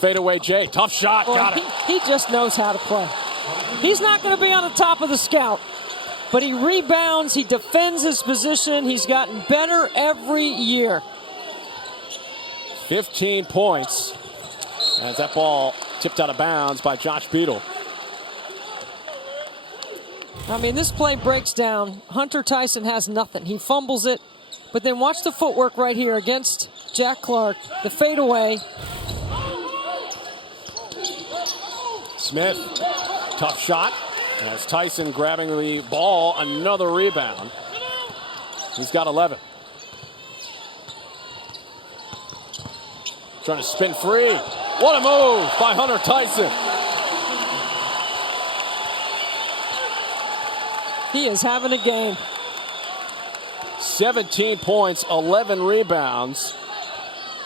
Fadeaway Jay. Tough shot. Got it. He just knows how to play. He's not going to be on the top of the scout, but he rebounds. He defends his position. He's gotten better every year. 15 points as that ball tipped out of bounds by Josh Beadle. I mean, this play breaks down. Hunter Tyson has nothing. He fumbles it, but then watch the footwork right here against Jack Clark. The fadeaway. Smith, tough shot. As Tyson grabbing the ball, another rebound. He's got 11. Trying to spin free. What a move by Hunter Tyson. He is having a game. 17 points, 11 rebounds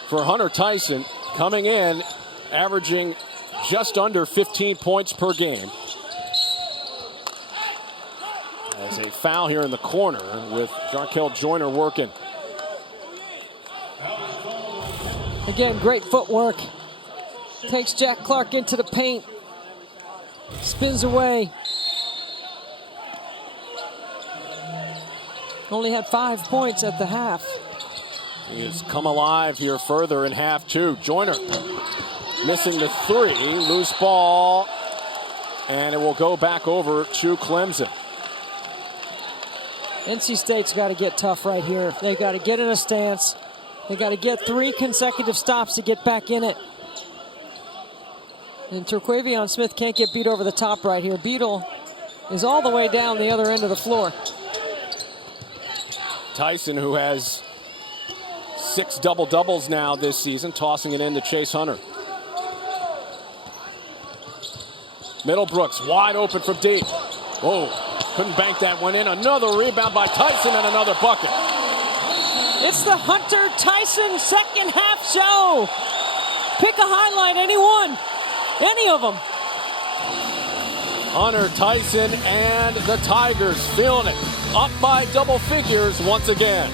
for Hunter Tyson, coming in, averaging just under 15 points per game. There's a foul here in the corner with Jarkel Joyner working. Again, great footwork. Takes Jack Clark into the paint. Spins away. Only had 5 points at the half. He has come alive here further in half two. Joyner missing the three. Loose ball. And it will go back over to Clemson. NC State's got to get tough right here. They got to get in a stance. They got to get 3 consecutive stops to get back in it. And Terquavion Smith can't get beat over the top right here. Beadle is all the way down the other end of the floor. Tyson, who has 6 double-doubles now this season, tossing it into Chase Hunter. Middlebrooks wide open from deep. Whoa, couldn't bank that one in. Another rebound by Tyson and another bucket. It's the Hunter Tyson second half show. Pick a highlight, anyone, any of them. Hunter Tyson and the Tigers feeling it. Up by double figures once again.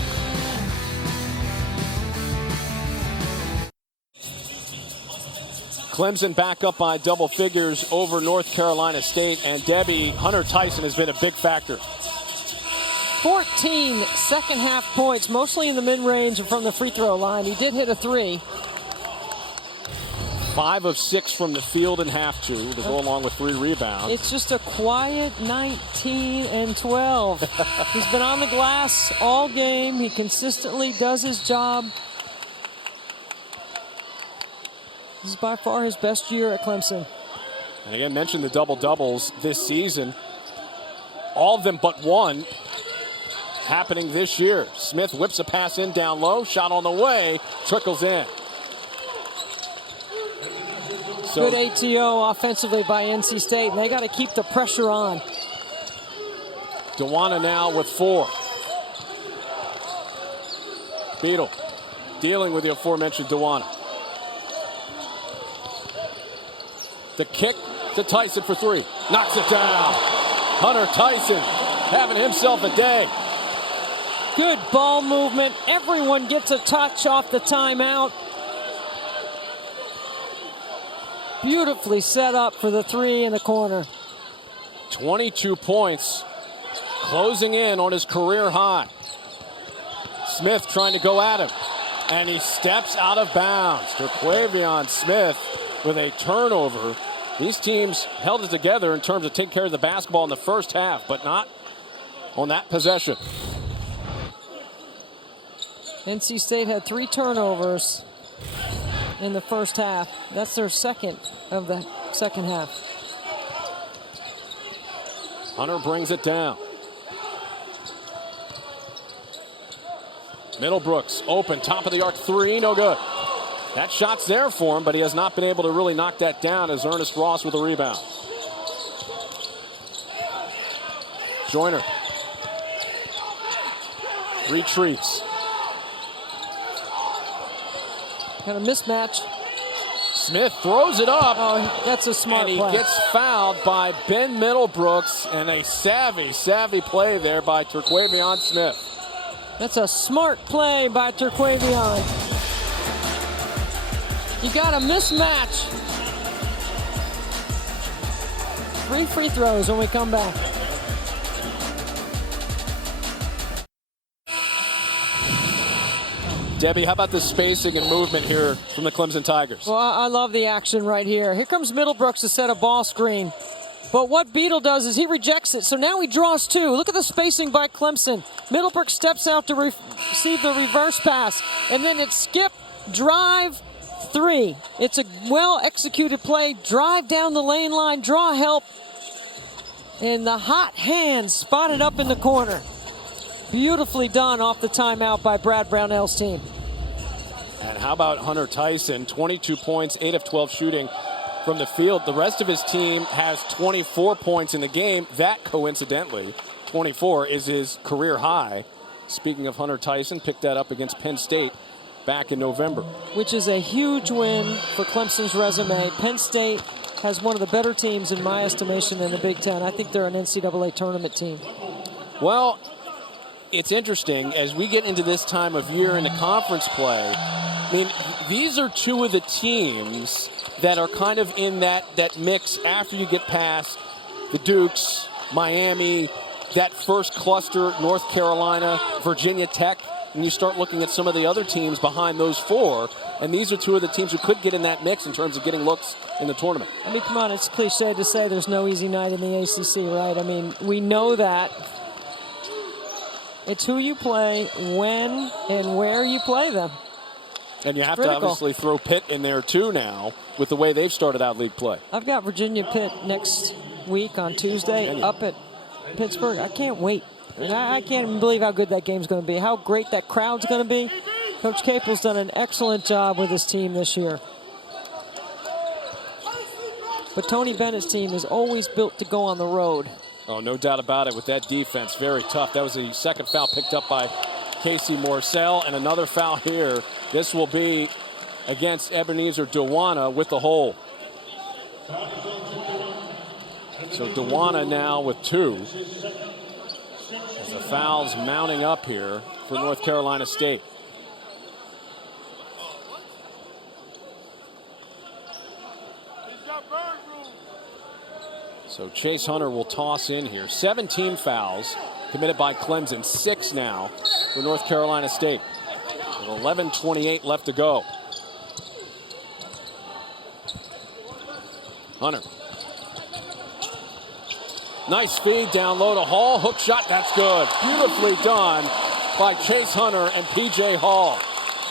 Clemson back up by double figures over North Carolina State, and Debbie, Hunter Tyson has been a big factor. 14 second half points, mostly in the mid-range and from the free throw line. He did hit a 3. 5 of 6 from the field in half two to go along with 3 rebounds. It's just a quiet 19 and 12. He's been on the glass all game. He consistently does his job. This is by far his best year at Clemson. And again, mentioned the double-doubles this season. All of them but one happening this year. Smith whips a pass in down low. Shot on the way. Trickles in. Good ATO offensively by NC State, and they got to keep the pressure on. Dewana now with 4. Beadle dealing with the aforementioned Dewana. The kick to Tyson for 3. Knocks it down. Hunter Tyson having himself a day. Good ball movement. Everyone gets a touch off the timeout. Beautifully set up for the 3 in the corner. 22 points, closing in on his career high. Smith trying to go at him, and he steps out of bounds. Terquavion Smith with a turnover. These teams held it together in terms of taking care of the basketball in the first half, but not on that possession. NC State had 3 turnovers in the first half. That's their second of the second half. Hunter brings it down. Middlebrooks open, top of the arc three, no good. That shot's there for him, but he has not been able to really knock that down as Ernest Ross with a rebound. Joyner retreats. Got a mismatch. Smith throws it up. Oh, that's a smart play. And he gets fouled by Ben Middlebrooks, and a savvy play there by Terquavion Smith. That's a smart play by Terquavion. You got a mismatch. 3 free throws when we come back. Debbie, how about the spacing and movement here from the Clemson Tigers? Well, I love the action right here. Here comes Middlebrooks to set a ball screen. But what Beadle does is he rejects it, so now he draws 2. Look at the spacing by Clemson. Middlebrooks steps out to receive the reverse pass, and then it's skip, drive, 3. It's a well-executed play. Drive down the lane line, draw help, and the hot hand spotted up in the corner. Beautifully done off the timeout by Brad Brownell's team. And how about Hunter Tyson? 22 points, 8 of 12 shooting from the field. The rest of his team has 24 points in the game. That, coincidentally, 24 is his career high. Speaking of Hunter Tyson, picked that up against Penn State back in November. Which is a huge win for Clemson's resume. Penn State has one of the better teams, in my estimation, in the Big Ten. I think they're an NCAA tournament team. Well, it's interesting as we get into this time of year into conference play. I mean, these are 2 of the teams that are kind of in that mix after you get past the Dukes, Miami, that first cluster, North Carolina, Virginia Tech, and you start looking at some of the other teams behind those 4, and these are 2 of the teams who could get in that mix in terms of getting looks in the tournament. I mean, come on, it's cliche to say there's no easy night in the ACC, right? I mean, we know that. It's who you play, when, and where you play them. And you have to obviously throw Pitt in there too now with the way they've started out league play. I've got Virginia Pitt next week on Tuesday up at Pittsburgh. I can't wait. And I can't even believe how good that game's going to be, how great that crowd's going to be. Coach Capel's done an excellent job with his team this year. But Tony Bennett's team is always built to go on the road. Oh, no doubt about it with that defense. Very tough. That was the second foul picked up by Casey Morcell, and another foul here. This will be against Ebenezer Dewana with the hole. So Dewana now with 2. As the foul's mounting up here for North Carolina State. So Chase Hunter will toss in here. 17 fouls committed by Clemson. 6 now for North Carolina State. With 11:28 left to go. Hunter. Nice feed down low to Hall. Hook shot, that's good. Beautifully done by Chase Hunter and P.J. Hall.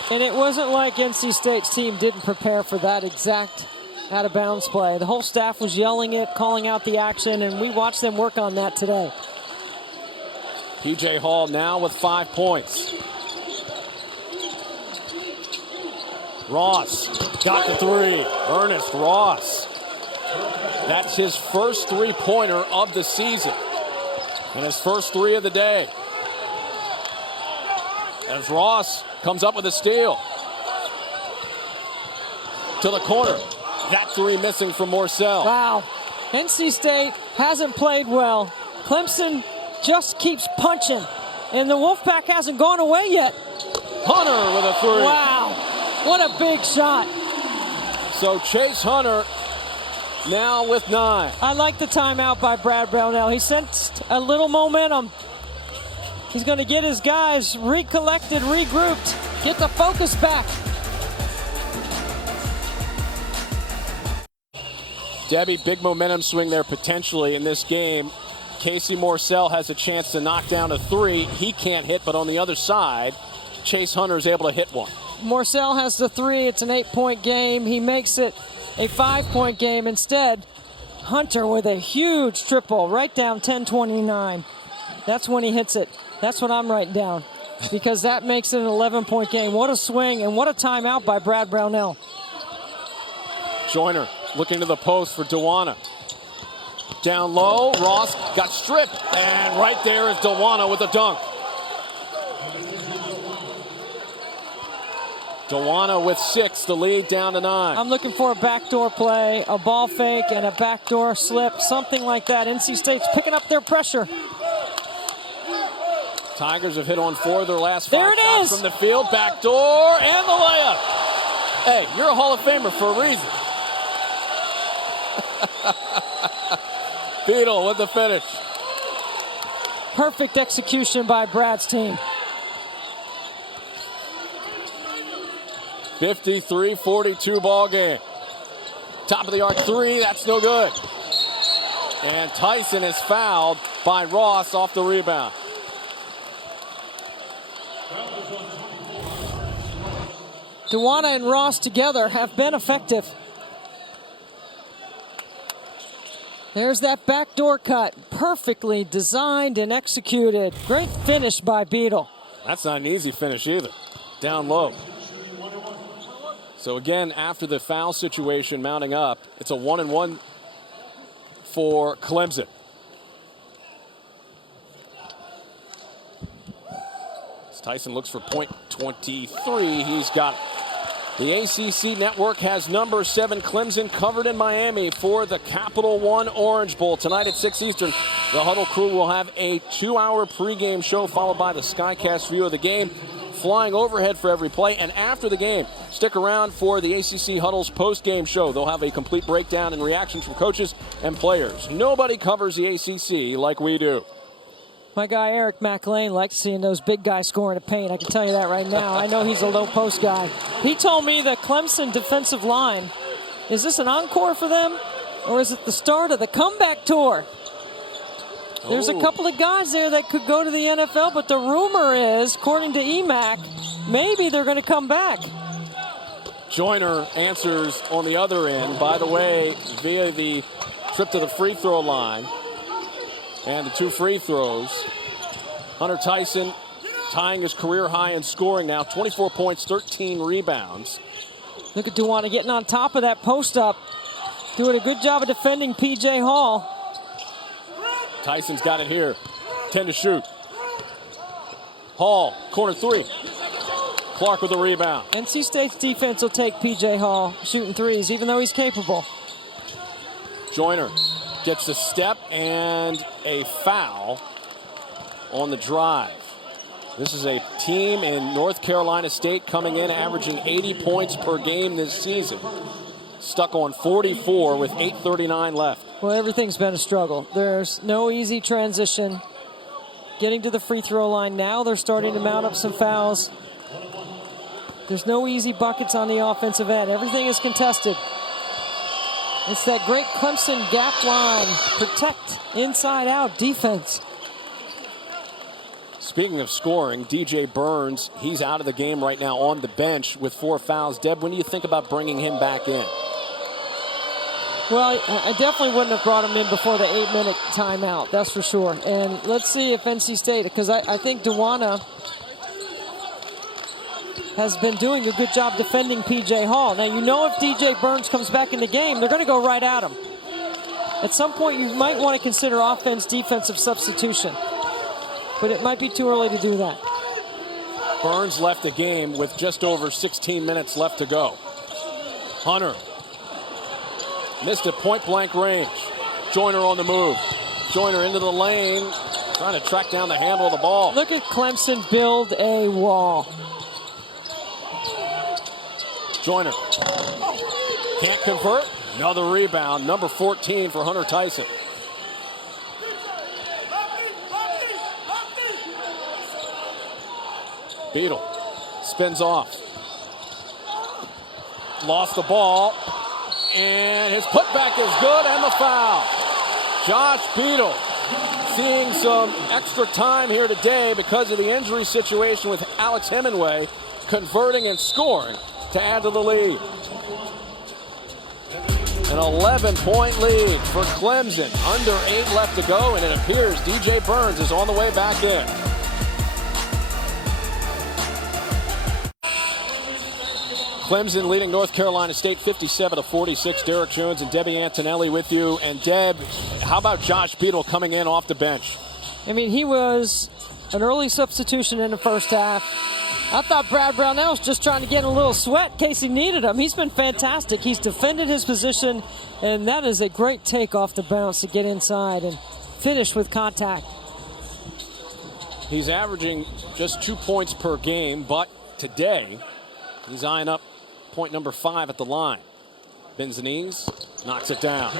And it wasn't like NC State's team didn't prepare for that exact out-of-bounds play. The whole staff was yelling it, calling out the action, and we watched them work on that today. P.J. Hall now with 5 points. Ross got the 3. Ernest Ross. That's his first 3-pointer of the season. And his first 3 of the day. As Ross comes up with a steal. To the corner. That 3 missing from Morcell. Wow. NC State hasn't played well. Clemson just keeps punching. And the Wolfpack hasn't gone away yet. Hunter with a 3. Wow. What a big shot. So Chase Hunter now with 9. I like the timeout by Brad Brownell. He sensed a little momentum. He's going to get his guys recollected, regrouped, get the focus back. Debbie, big momentum swing there potentially in this game. Casey Morcell has a chance to knock down a three. He can't hit, but on the other side, Chase Hunter is able to hit one. Morcell has the three. It's an 8-point game. He makes it a 5-point game. Instead, Hunter with a huge triple right down 10-29. That's when he hits it. That's what I'm writing down, because that makes it an 11-point game. What a swing and what a timeout by Brad Brownell. Joyner looking to the post for Dewana. Down low, Ross got stripped, and right there is Dewana with a dunk. Dewana with 6, the lead down to 9. I'm looking for a backdoor play, a ball fake, and a backdoor slip, something like that. NC State's picking up their pressure. Tigers have hit on 4 of their last 5 there it shots is. from the field. Backdoor and the layup. Hey, you're a Hall of Famer for a reason. Beadle with the finish. Perfect execution by Brad's team. 53-42 ball game. Top of the arc three, that's no good. And Tyson is fouled by Ross off the rebound. Dewana and Ross together have been effective. There's that backdoor cut, perfectly designed and executed. Great finish by Beadle. That's not an easy finish either. Down low. So again, after the foul situation mounting up, it's a 1-and-1 for Clemson. As Tyson looks for point 23, he's got it. The ACC Network has number 7 Clemson covered in Miami for the Capital One Orange Bowl. Tonight at 6 Eastern, the Huddle crew will have a 2-hour pregame show followed by the Skycast view of the game, flying overhead for every play. And after the game, stick around for the ACC Huddle's post-game show. They'll have a complete breakdown and reactions from coaches and players. Nobody covers the ACC like we do. My guy Eric McLean likes seeing those big guys scoring a paint. I can tell you that right now. I know he's a low post guy. He told me the Clemson defensive line, is this an encore for them? Or is it the start of the comeback tour? There's a couple of guys there that could go to the NFL, but the rumor is, according to EMAC, maybe they're going to come back. Joyner answers on the other end, by the way, via the trip to the free throw line. And the 2 free throws. Hunter Tyson tying his career high in scoring now. 24 points, 13 rebounds. Look at Dewana getting on top of that post up. Doing a good job of defending P.J. Hall. Tyson's got it here. 10 to shoot. Hall, corner 3. Clark with the rebound. NC State's defense will take P.J. Hall shooting threes, even though he's capable. Joyner gets the step and a foul on the drive. This is a team in North Carolina State coming in averaging 80 points per game this season. Stuck on 44 with 8:39 left. Well, everything's been a struggle. There's no easy transition. Getting to the free throw line now, they're starting to mount up some fouls. There's no easy buckets on the offensive end. Everything is contested. It's that great Clemson gap line. Protect, inside out defense. Speaking of scoring, DJ Burns, he's out of the game right now on the bench with 4 fouls. Deb, when do you think about bringing him back in? Well, I definitely wouldn't have brought him in before the 8-minute timeout, that's for sure. And let's see if NC State, because I think Dewana has been doing a good job defending P.J. Hall. Now, you know if DJ Burns comes back in the game, they're going to go right at him. At some point, you might want to consider offense-defensive substitution. But it might be too early to do that. Burns left the game with just over 16 minutes left to go. Hunter missed at point-blank range. Joyner on the move. Joyner into the lane, trying to track down the handle of the ball. Look at Clemson build a wall. Joyner can't convert. Another rebound, number 14 for Hunter Tyson. Beadle spins off. Lost the ball. And his putback is good, and the foul. Josh Beadle seeing some extra time here today because of the injury situation with Alex Hemingway, converting and scoring to add to the lead. An 11-point lead for Clemson. Under 8 left to go, and it appears DJ Burns is on the way back in. Clemson leading North Carolina State 57-46. Derek Jones and Debbie Antonelli with you. And Deb, how about Josh Beadle coming in off the bench? I mean, he was an early substitution in the first half. I thought Brad Brownell was just trying to get a little sweat in case he needed him. He's been fantastic. He's defended his position, and that is a great take off the bounce to get inside and finish with contact. He's averaging just 2 points per game, but today he's eyeing up point number 5 at the line. Benzanese knocks it down.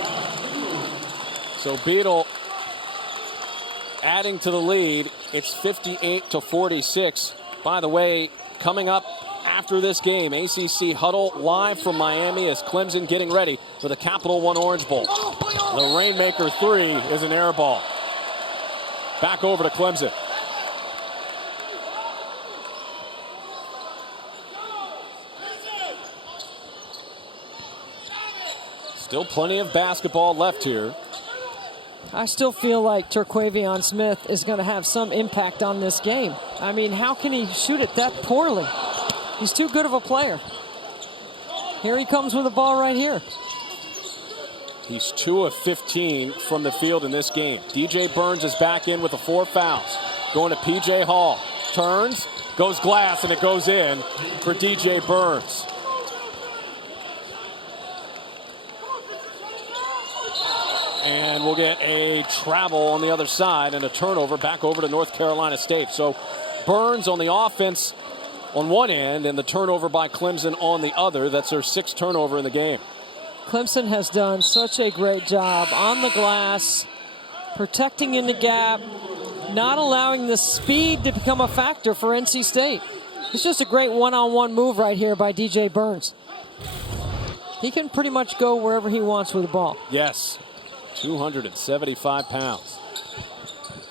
So Beadle adding to the lead. It's 58-46. By the way, coming up after this game, ACC Huddle live from Miami as Clemson getting ready for the Capital One Orange Bowl. The Rainmaker 3 is an air ball. Back over to Clemson. Still plenty of basketball left here. I still feel like Terquavion Smith is going to have some impact on this game. I mean, how can he shoot it that poorly? He's too good of a player. Here he comes with the ball right here. He's 2 of 15 from the field in this game. DJ Burns is back in with the 4 fouls. Going to PJ Hall. Turns, goes glass, and it goes in for DJ Burns. And we'll get a travel on the other side and a turnover back over to North Carolina State. So Burns on the offense on one end and the turnover by Clemson on the other. That's their 6th turnover in the game. Clemson has done such a great job on the glass, protecting in the gap, not allowing the speed to become a factor for NC State. It's just a great one-on-one move right here by DJ Burns. He can pretty much go wherever he wants with the ball. Yes. 275 pounds.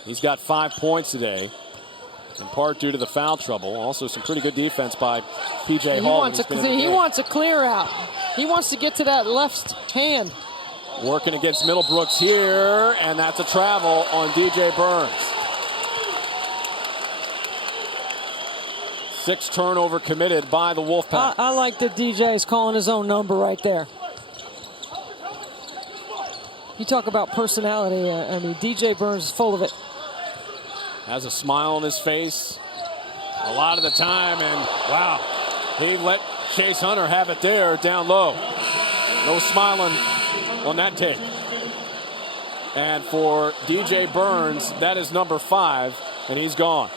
He's got 5 points today, in part due to the foul trouble. Also some pretty good defense by PJ Hall. He wants a clear out. He wants to get to that left hand. Working against Middlebrooks here, and that's a travel on DJ Burns. 6 turnover committed by the Wolfpack. I like that DJ is calling his own number right there. You talk about personality. I mean, DJ Burns is full of it. Has a smile on his face a lot of the time, and wow, he let Chase Hunter have it there down low. No smiling on that tape. And for DJ Burns, that is number 5, and he's gone.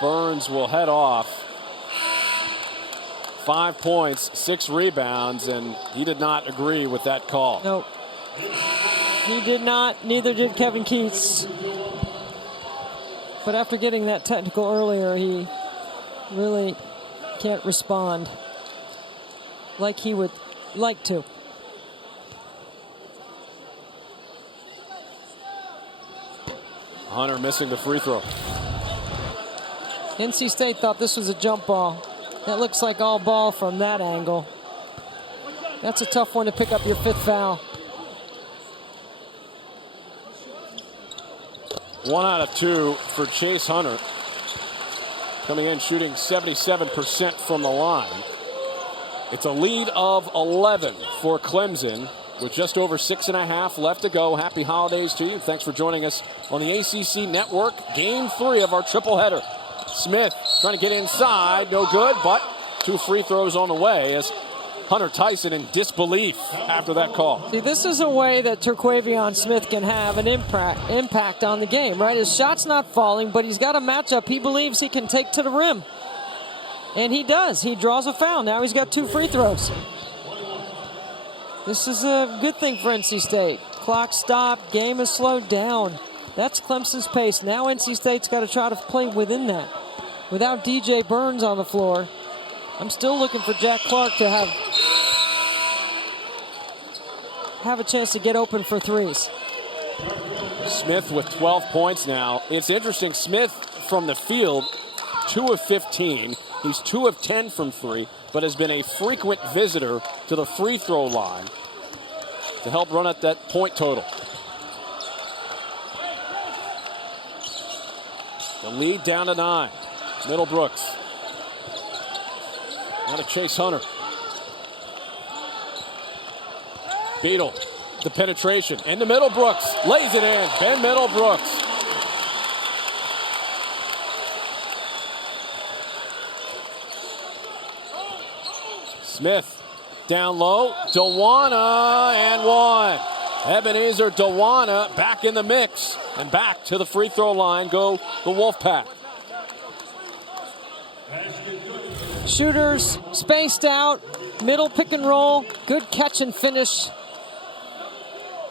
Burns will head off. 5 points, 6 rebounds, and he did not agree with that call. Nope. He did not, neither did Kevin Keats. But after getting that technical earlier, he really can't respond like he would like to. Hunter missing the free throw. NC State thought this was a jump ball. That looks like all ball from that angle. That's a tough one to pick up your 5th foul. 1 out of 2 for Chase Hunter. Coming in shooting 77% from the line. It's a lead of 11 for Clemson with just over 6.5 left to go. Happy holidays to you. Thanks for joining us on the ACC Network. Game 3 of our triple header. Smith trying to get inside, no good, but 2 free throws on the way as Hunter Tyson in disbelief after that call. See, this is a way that Terquavion Smith can have an impact on the game, right? His shot's not falling, but he's got a matchup he believes he can take to the rim. And he does. He draws a foul. Now he's got 2 free throws. This is a good thing for NC State. Clock stopped, game is slowed down. That's Clemson's pace. Now NC State's got to try to play within that. Without DJ Burns on the floor, I'm still looking for Jack Clark to have a chance to get open for threes. Smith with 12 points now. It's interesting, Smith from the field, 2 of 15. He's 2 of 10 from 3, but has been a frequent visitor to the free throw line to help run at that point total. The lead down to 9. Middlebrooks. Now to Chase Hunter. Beadle, the penetration, and to Middlebrooks. Lays it in. Ben Middlebrooks. Smith down low. Dawana and one. Ebenezer Dawana back in the mix. And back to the free throw line go the Wolfpack. Shooters spaced out. Middle pick and roll. Good catch and finish.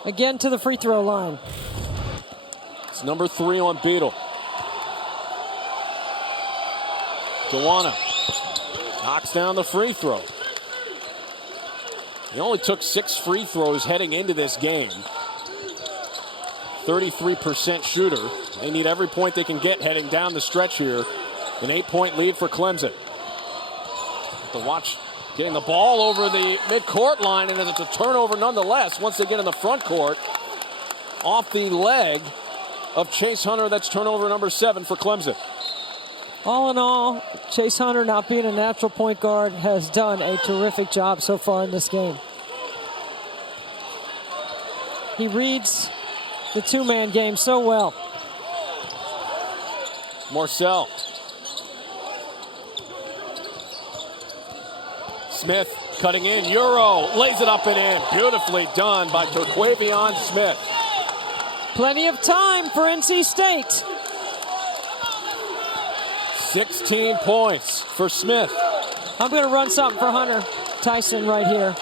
Again to the free throw line. It's number 3 on Beadle. Dawana knocks down the free throw. He only took 6 free throws heading into this game. 33% shooter. They need every point they can get heading down the stretch here. An 8-point lead for Clemson. The watch getting the ball over the midcourt line, and it's a turnover nonetheless once they get in the front court. Off the leg of Chase Hunter, that's turnover number 7 for Clemson. All in all, Chase Hunter, not being a natural point guard, has done a terrific job so far in this game. He reads the two-man game so well. Marcel. Smith cutting in. Euro lays it up and in. Beautifully done by Terquavion Smith. Plenty of time for NC State. 16 points for Smith. I'm going to run something for Hunter Tyson right here.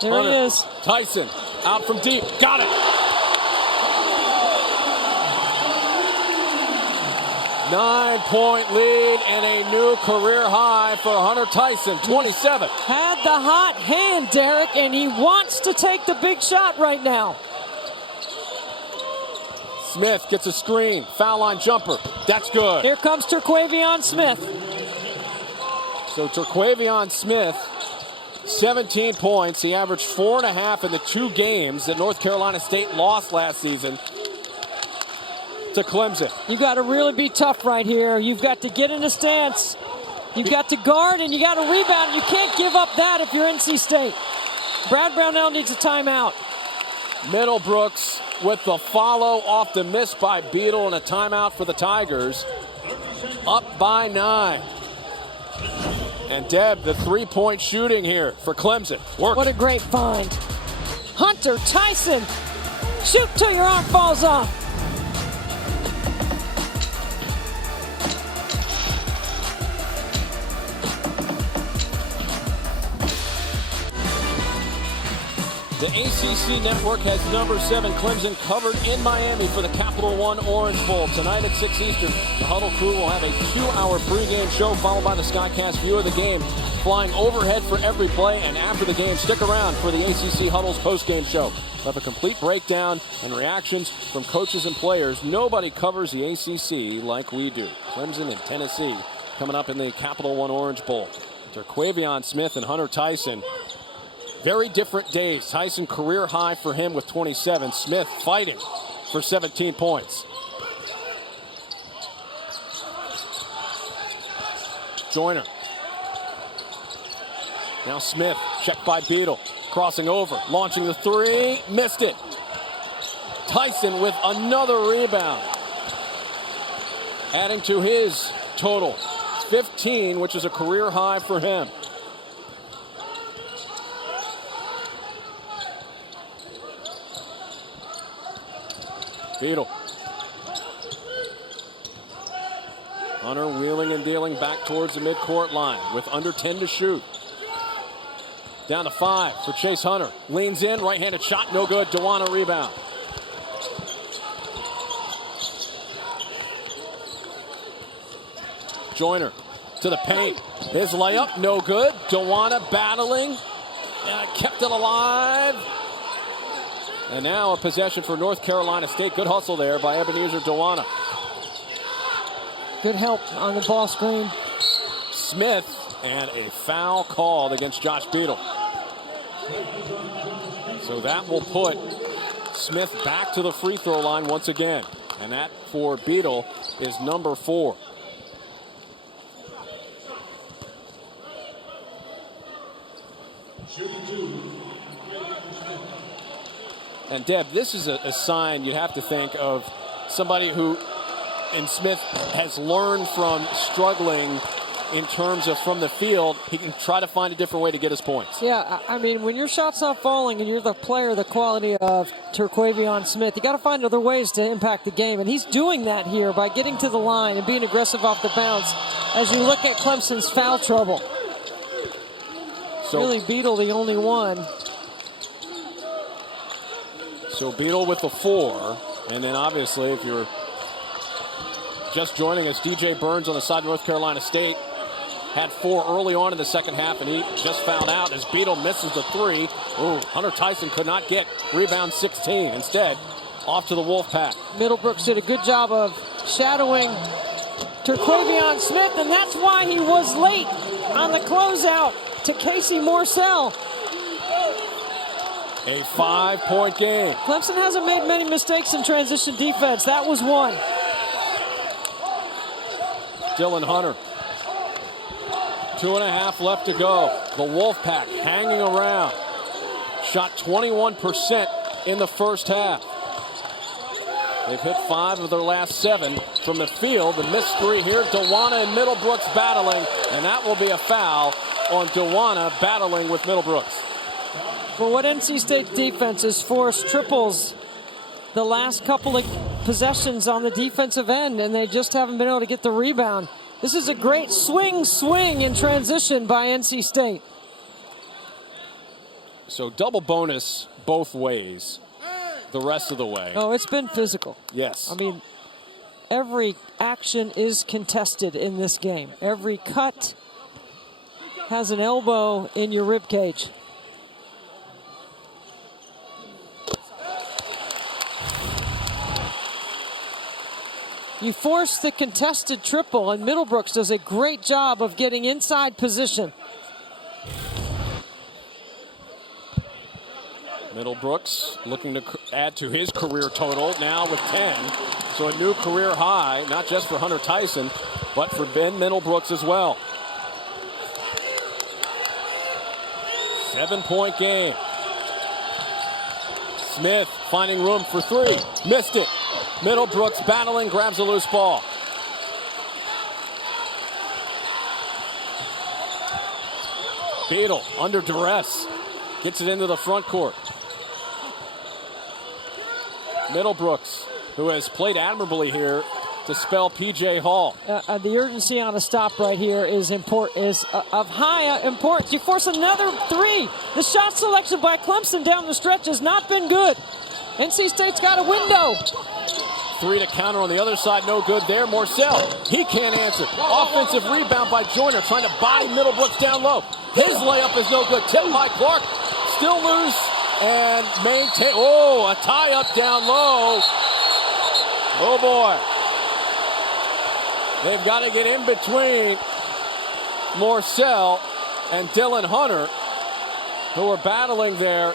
There Hunter, he is. Tyson out from deep. Got it. 9-point lead and a new career high for Hunter Tyson, 27. Had the hot hand, Derek, and he wants to take the big shot right now. Smith gets a screen. Foul line jumper. That's good. Here comes Terquavion Smith. So Terquavion Smith, 17 points. He averaged 4.5 in the 2 games that North Carolina State lost last season to Clemson. You got to really be tough right here. You've got to get in a stance. You've got to guard and you got to rebound. You can't give up that if you're NC State. Brad Brownell needs a timeout. Middlebrooks with the follow off the miss by Beadle and a timeout for the Tigers. Up by 9. And Deb, the 3-point shooting here for Clemson. Work. What a great find. Hunter Tyson. Shoot till your arm falls off. The ACC Network has number 7 Clemson covered in Miami for the Capital One Orange Bowl. Tonight at 6 Eastern, the Huddle crew will have a 2-hour pregame show followed by the Skycast view of the game, flying overhead for every play. And after the game, stick around for the ACC Huddle's postgame show. We'll have a complete breakdown and reactions from coaches and players. Nobody covers the ACC like we do. Clemson and Tennessee coming up in the Capital One Orange Bowl. Terquavion Smith and Hunter Tyson. Very different days. Tyson career high for him with 27. Smith fighting for 17 points. Joyner. Now Smith, checked by Beadle. Crossing over, launching the 3, missed it. Tyson with another rebound. Adding to his total, 15, which is a career high for him. Beadle. Hunter wheeling and dealing back towards the midcourt line with under 10 to shoot. Down to 5 for Chase Hunter. Leans in, right-handed shot, no good. Dewana rebound. Joyner to the paint. His layup, no good. Dewana battling. Kept it alive. And now a possession for North Carolina State. Good hustle there by Ebenezer Dewana. Good help on the ball screen. Smith, and a foul called against Josh Beadle. So that will put Smith back to the free throw line once again. And that for Beadle is number 4. And Deb, this is a sign you have to think of somebody who, in Smith, has learned from struggling in terms of from the field. He can try to find a different way to get his points. Yeah, I mean, when your shot's not falling and you're the player the quality of Terquavion Smith, you got to find other ways to impact the game. And he's doing that here by getting to the line and being aggressive off the bounce as you look at Clemson's foul trouble. So, really, Beadle the only one. So Beadle with the 4. And then obviously, if you're just joining us, DJ Burns on the side of North Carolina State had 4 early on in the second half, and he just fouled out as Beadle misses the 3. Ooh, Hunter Tyson could not get rebound 16. Instead, off to the Wolfpack. Middlebrooks did a good job of shadowing Terquavion Smith, and that's why he was late on the closeout to Casey Morsell. A 5-point game. Clemson hasn't made many mistakes in transition defense. That was one. Dylan Hunter. 2.5 left to go. The Wolfpack hanging around. Shot 21% in the first half. They've hit 5 of their last 7 from the field. The missed 3 here. Dewana and Middlebrooks battling, and that will be a foul on Dewana battling with Middlebrooks. For what NC State defense has forced triples the last couple of possessions on the defensive end, and they just haven't been able to get the rebound. This is a great swing in transition by NC State. So double bonus both ways the rest of the way. Oh, it's been physical. Yes. I mean, every action is contested in this game. Every cut has an elbow in your rib cage. You force the contested triple, and Middlebrooks does a great job of getting inside position. Middlebrooks looking to add to his career total now with 10. So a new career high, not just for Hunter Tyson, but for Ben Middlebrooks as well. 7-point game. Smith finding room for 3. Missed it. Middlebrooks battling, grabs a loose ball. Beadle under duress. Gets it into the front court. Middlebrooks, who has played admirably here to spell P.J. Hall. The urgency on a stop right here is of high importance. You force another 3. The shot selection by Clemson down the stretch has not been good. NC State's got a window. 3 to counter on the other side, no good there. Morsell, he can't answer. Offensive rebound by Joyner, trying to body Middlebrooks down low. His layup is no good. Tipped by Clark, still loose, and maintain. Oh, a tie up down low. Oh boy. They've got to get in between Morsell and Dylan Hunter, who are battling there.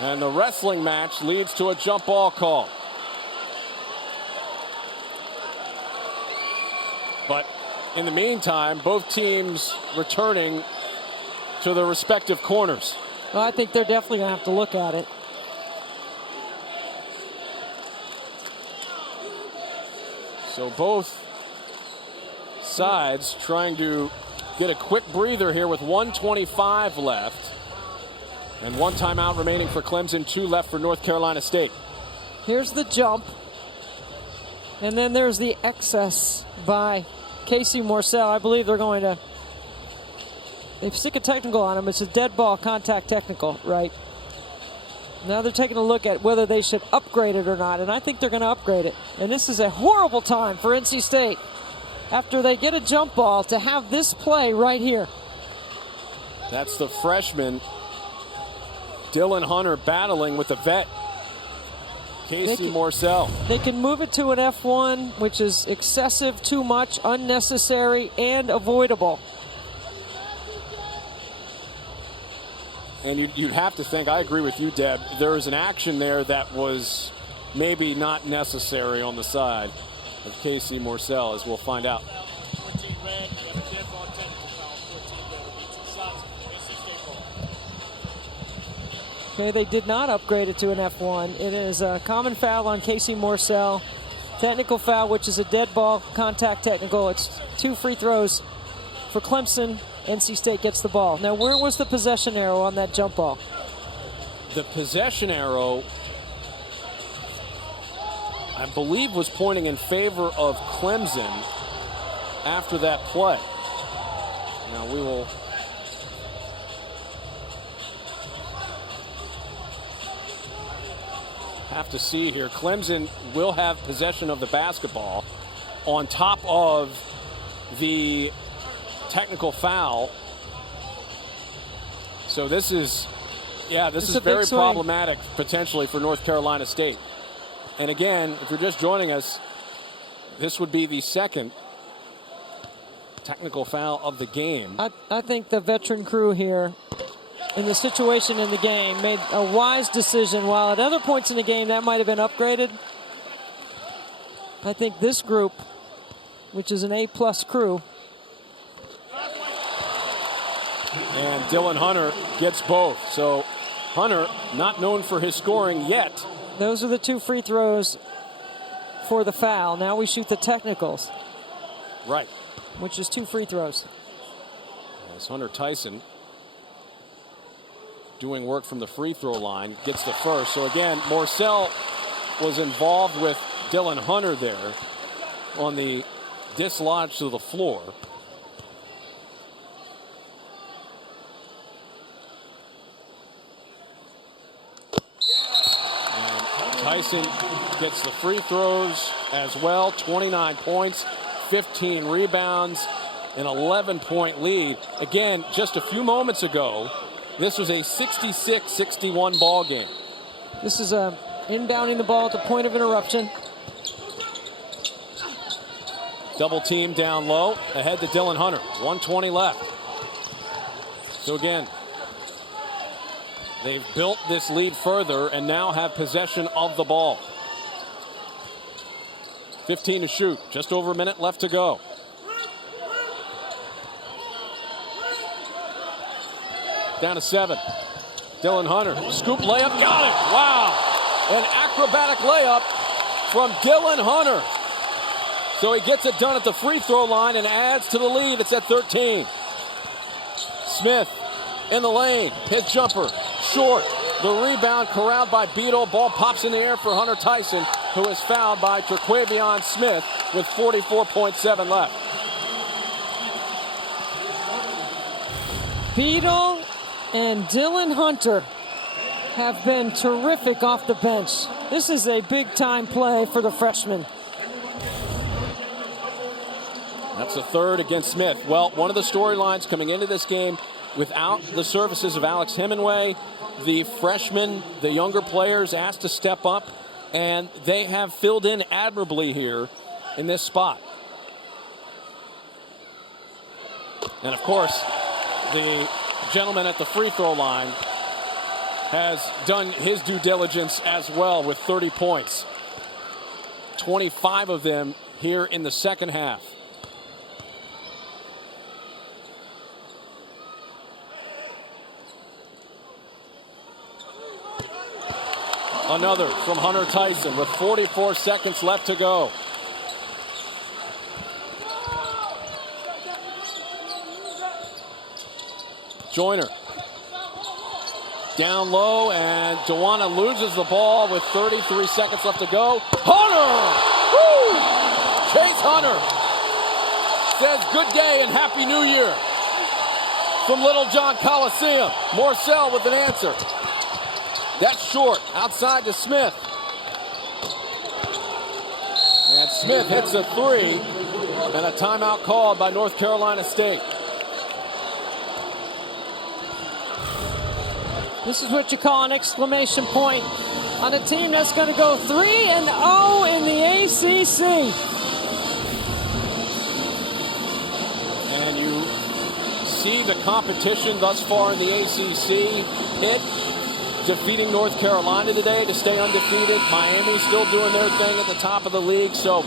And the wrestling match leads to a jump ball call. But in the meantime, both teams returning to their respective corners. Well, I think they're definitely going to have to look at it. So both sides trying to get a quick breather here with 1:25 left. And 1 timeout remaining for Clemson, 2 left for North Carolina State. Here's the jump. And then there's the excess by Casey Morsell. I believe they're going to They stick a technical on him. It's a dead ball contact technical, right? Now they're taking a look at whether they should upgrade it or not, and I think they're going to upgrade it. And this is a horrible time for NC State, after they get a jump ball, to have this play right here. That's the freshman, Dylan Hunter, battling with the vet, Casey Morsell. They can move it to an F1, which is excessive, too much, unnecessary, and avoidable. And you'd have to think, I agree with you, Deb, there was an action there that was maybe not necessary on the side of Casey Morsell, as we'll find out. Okay, they did not upgrade it to an F1. It is a common foul on Casey Morsell. Technical foul, which is a dead ball contact technical. It's 2 free throws for Clemson. NC State gets the ball. Now, where was the possession arrow on that jump ball? The possession arrow, I believe, was pointing in favor of Clemson after that play. Now we will have to see here. Clemson will have possession of the basketball on top of the technical foul. So this is very problematic potentially for North Carolina State. And again, if you're just joining us, this would be the second technical foul of the game. I think the veteran crew here, in the situation in the game, made a wise decision. While at other points in the game that might have been upgraded, I think this group, which is an A-plus crew, and Dylan Hunter gets both. So Hunter, not known for his scoring yet. Those are the 2 free throws for the foul. Now we shoot the technicals. Right. Which is 2 free throws. As Hunter Tyson doing work from the free throw line, gets the first. So again, Morsell was involved with Dylan Hunter there on the dislodge to the floor. Tyson gets the free throws as well. 29 points, 15 rebounds, an 11-point lead. Again, just a few moments ago, this was a 66-61 ball game. This is inbounding the ball at the point of interruption. Double team down low, ahead to Dylan Hunter. 1:20 left. So again, they've built this lead further and now have possession of the ball. 15 to shoot, just over a minute left to go. Down to 7. Dylan Hunter, scoop layup, got it. Wow, an acrobatic layup from Dylan Hunter. So he gets it done at the free throw line and adds to the lead. It's at 13. Smith in the lane, his jumper, short. The rebound corralled by Beadle. Ball pops in the air for Hunter Tyson, who is fouled by Terquavion Smith with 44.7 left. Beadle and Dylan Hunter have been terrific off the bench. This is a big-time play for the freshman. That's the third against Smith. Well, one of the storylines coming into this game, without the services of Alex Hemingway, the freshmen, the younger players asked to step up, and they have filled in admirably here in this spot. And of course, the gentleman at the free throw line has done his due diligence as well with 30 points. 25 of them here in the second half. Another from Hunter Tyson with 44 seconds left to go. Joyner down low, and Dewana loses the ball with 33 seconds left to go. Hunter! Woo! Chase Hunter says good day and Happy New Year. from Littlejohn Coliseum. Morcell with an answer. That's short. Outside to Smith. And Smith hits a three. And a timeout called by North Carolina State. This is what you call an exclamation point on a team that's going to go 3-0 in the ACC. And you see the competition thus far in the ACC. Pitt defeating North Carolina today to stay undefeated. Miami still doing their thing at the top of the league. So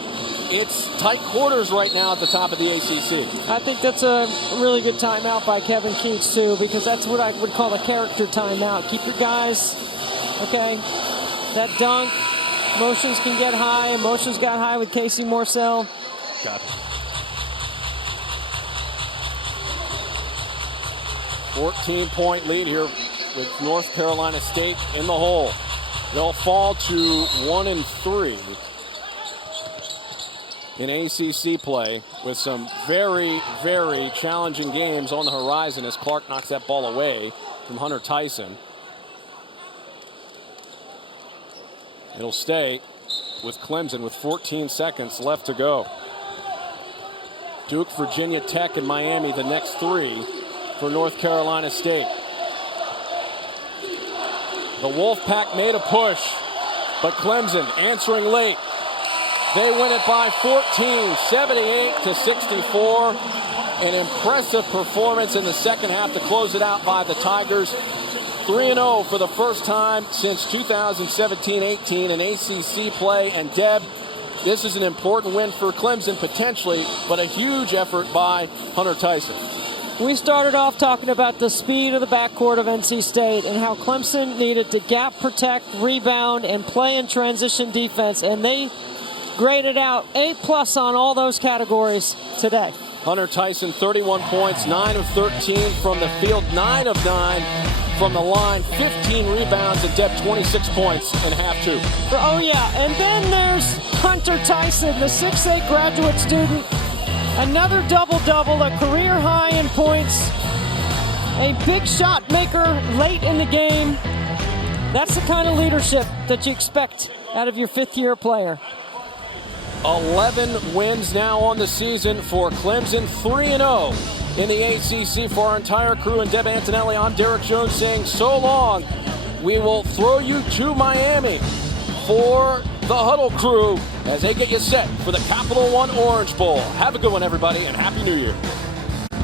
it's tight quarters right now at the top of the ACC. I think that's a really good timeout by Kevin Keats, too, because that's what I would call a character timeout. Keep your guys, okay? That dunk, emotions can get high. Emotions got high with Casey Morcell. Got it. 14-point lead here with North Carolina State in the hole. They'll fall to 1-3 in ACC play with some very, very challenging games on the horizon as Clark knocks that ball away from Hunter Tyson. It'll stay with Clemson with 14 seconds left to go. Duke, Virginia Tech, and Miami, the next three for North Carolina State. The Wolfpack made a push, but Clemson answering late. They win it by 14, 78-64. An impressive performance in the second half to close it out by the Tigers. 3-0 for the first time since 2017-18 in ACC play. And Deb, this is an important win for Clemson potentially, but a huge effort by Hunter Tyson. We started off talking about the speed of the backcourt of NC State and how Clemson needed to gap protect, rebound, and play in transition defense, and they graded out A+ on all those categories today. Hunter Tyson, 31 points, 9 of 13 from the field, 9 of 9 from the line, 15 rebounds, and Deb 26 points in half two. Oh, yeah, and then there's Hunter Tyson, the 6'8 graduate student. Another double-double, a career high in points. A big shot maker late in the game. That's the kind of leadership that you expect out of your fifth-year player. 11 wins now on the season for Clemson, 3-0 in the ACC for our entire crew. And Deb Antonelli, I'm Derek Jones saying so long. We will throw you to Miami for the Huddle crew as they get you set for the Capital One Orange Bowl. Have a good one, everybody, and Happy New Year.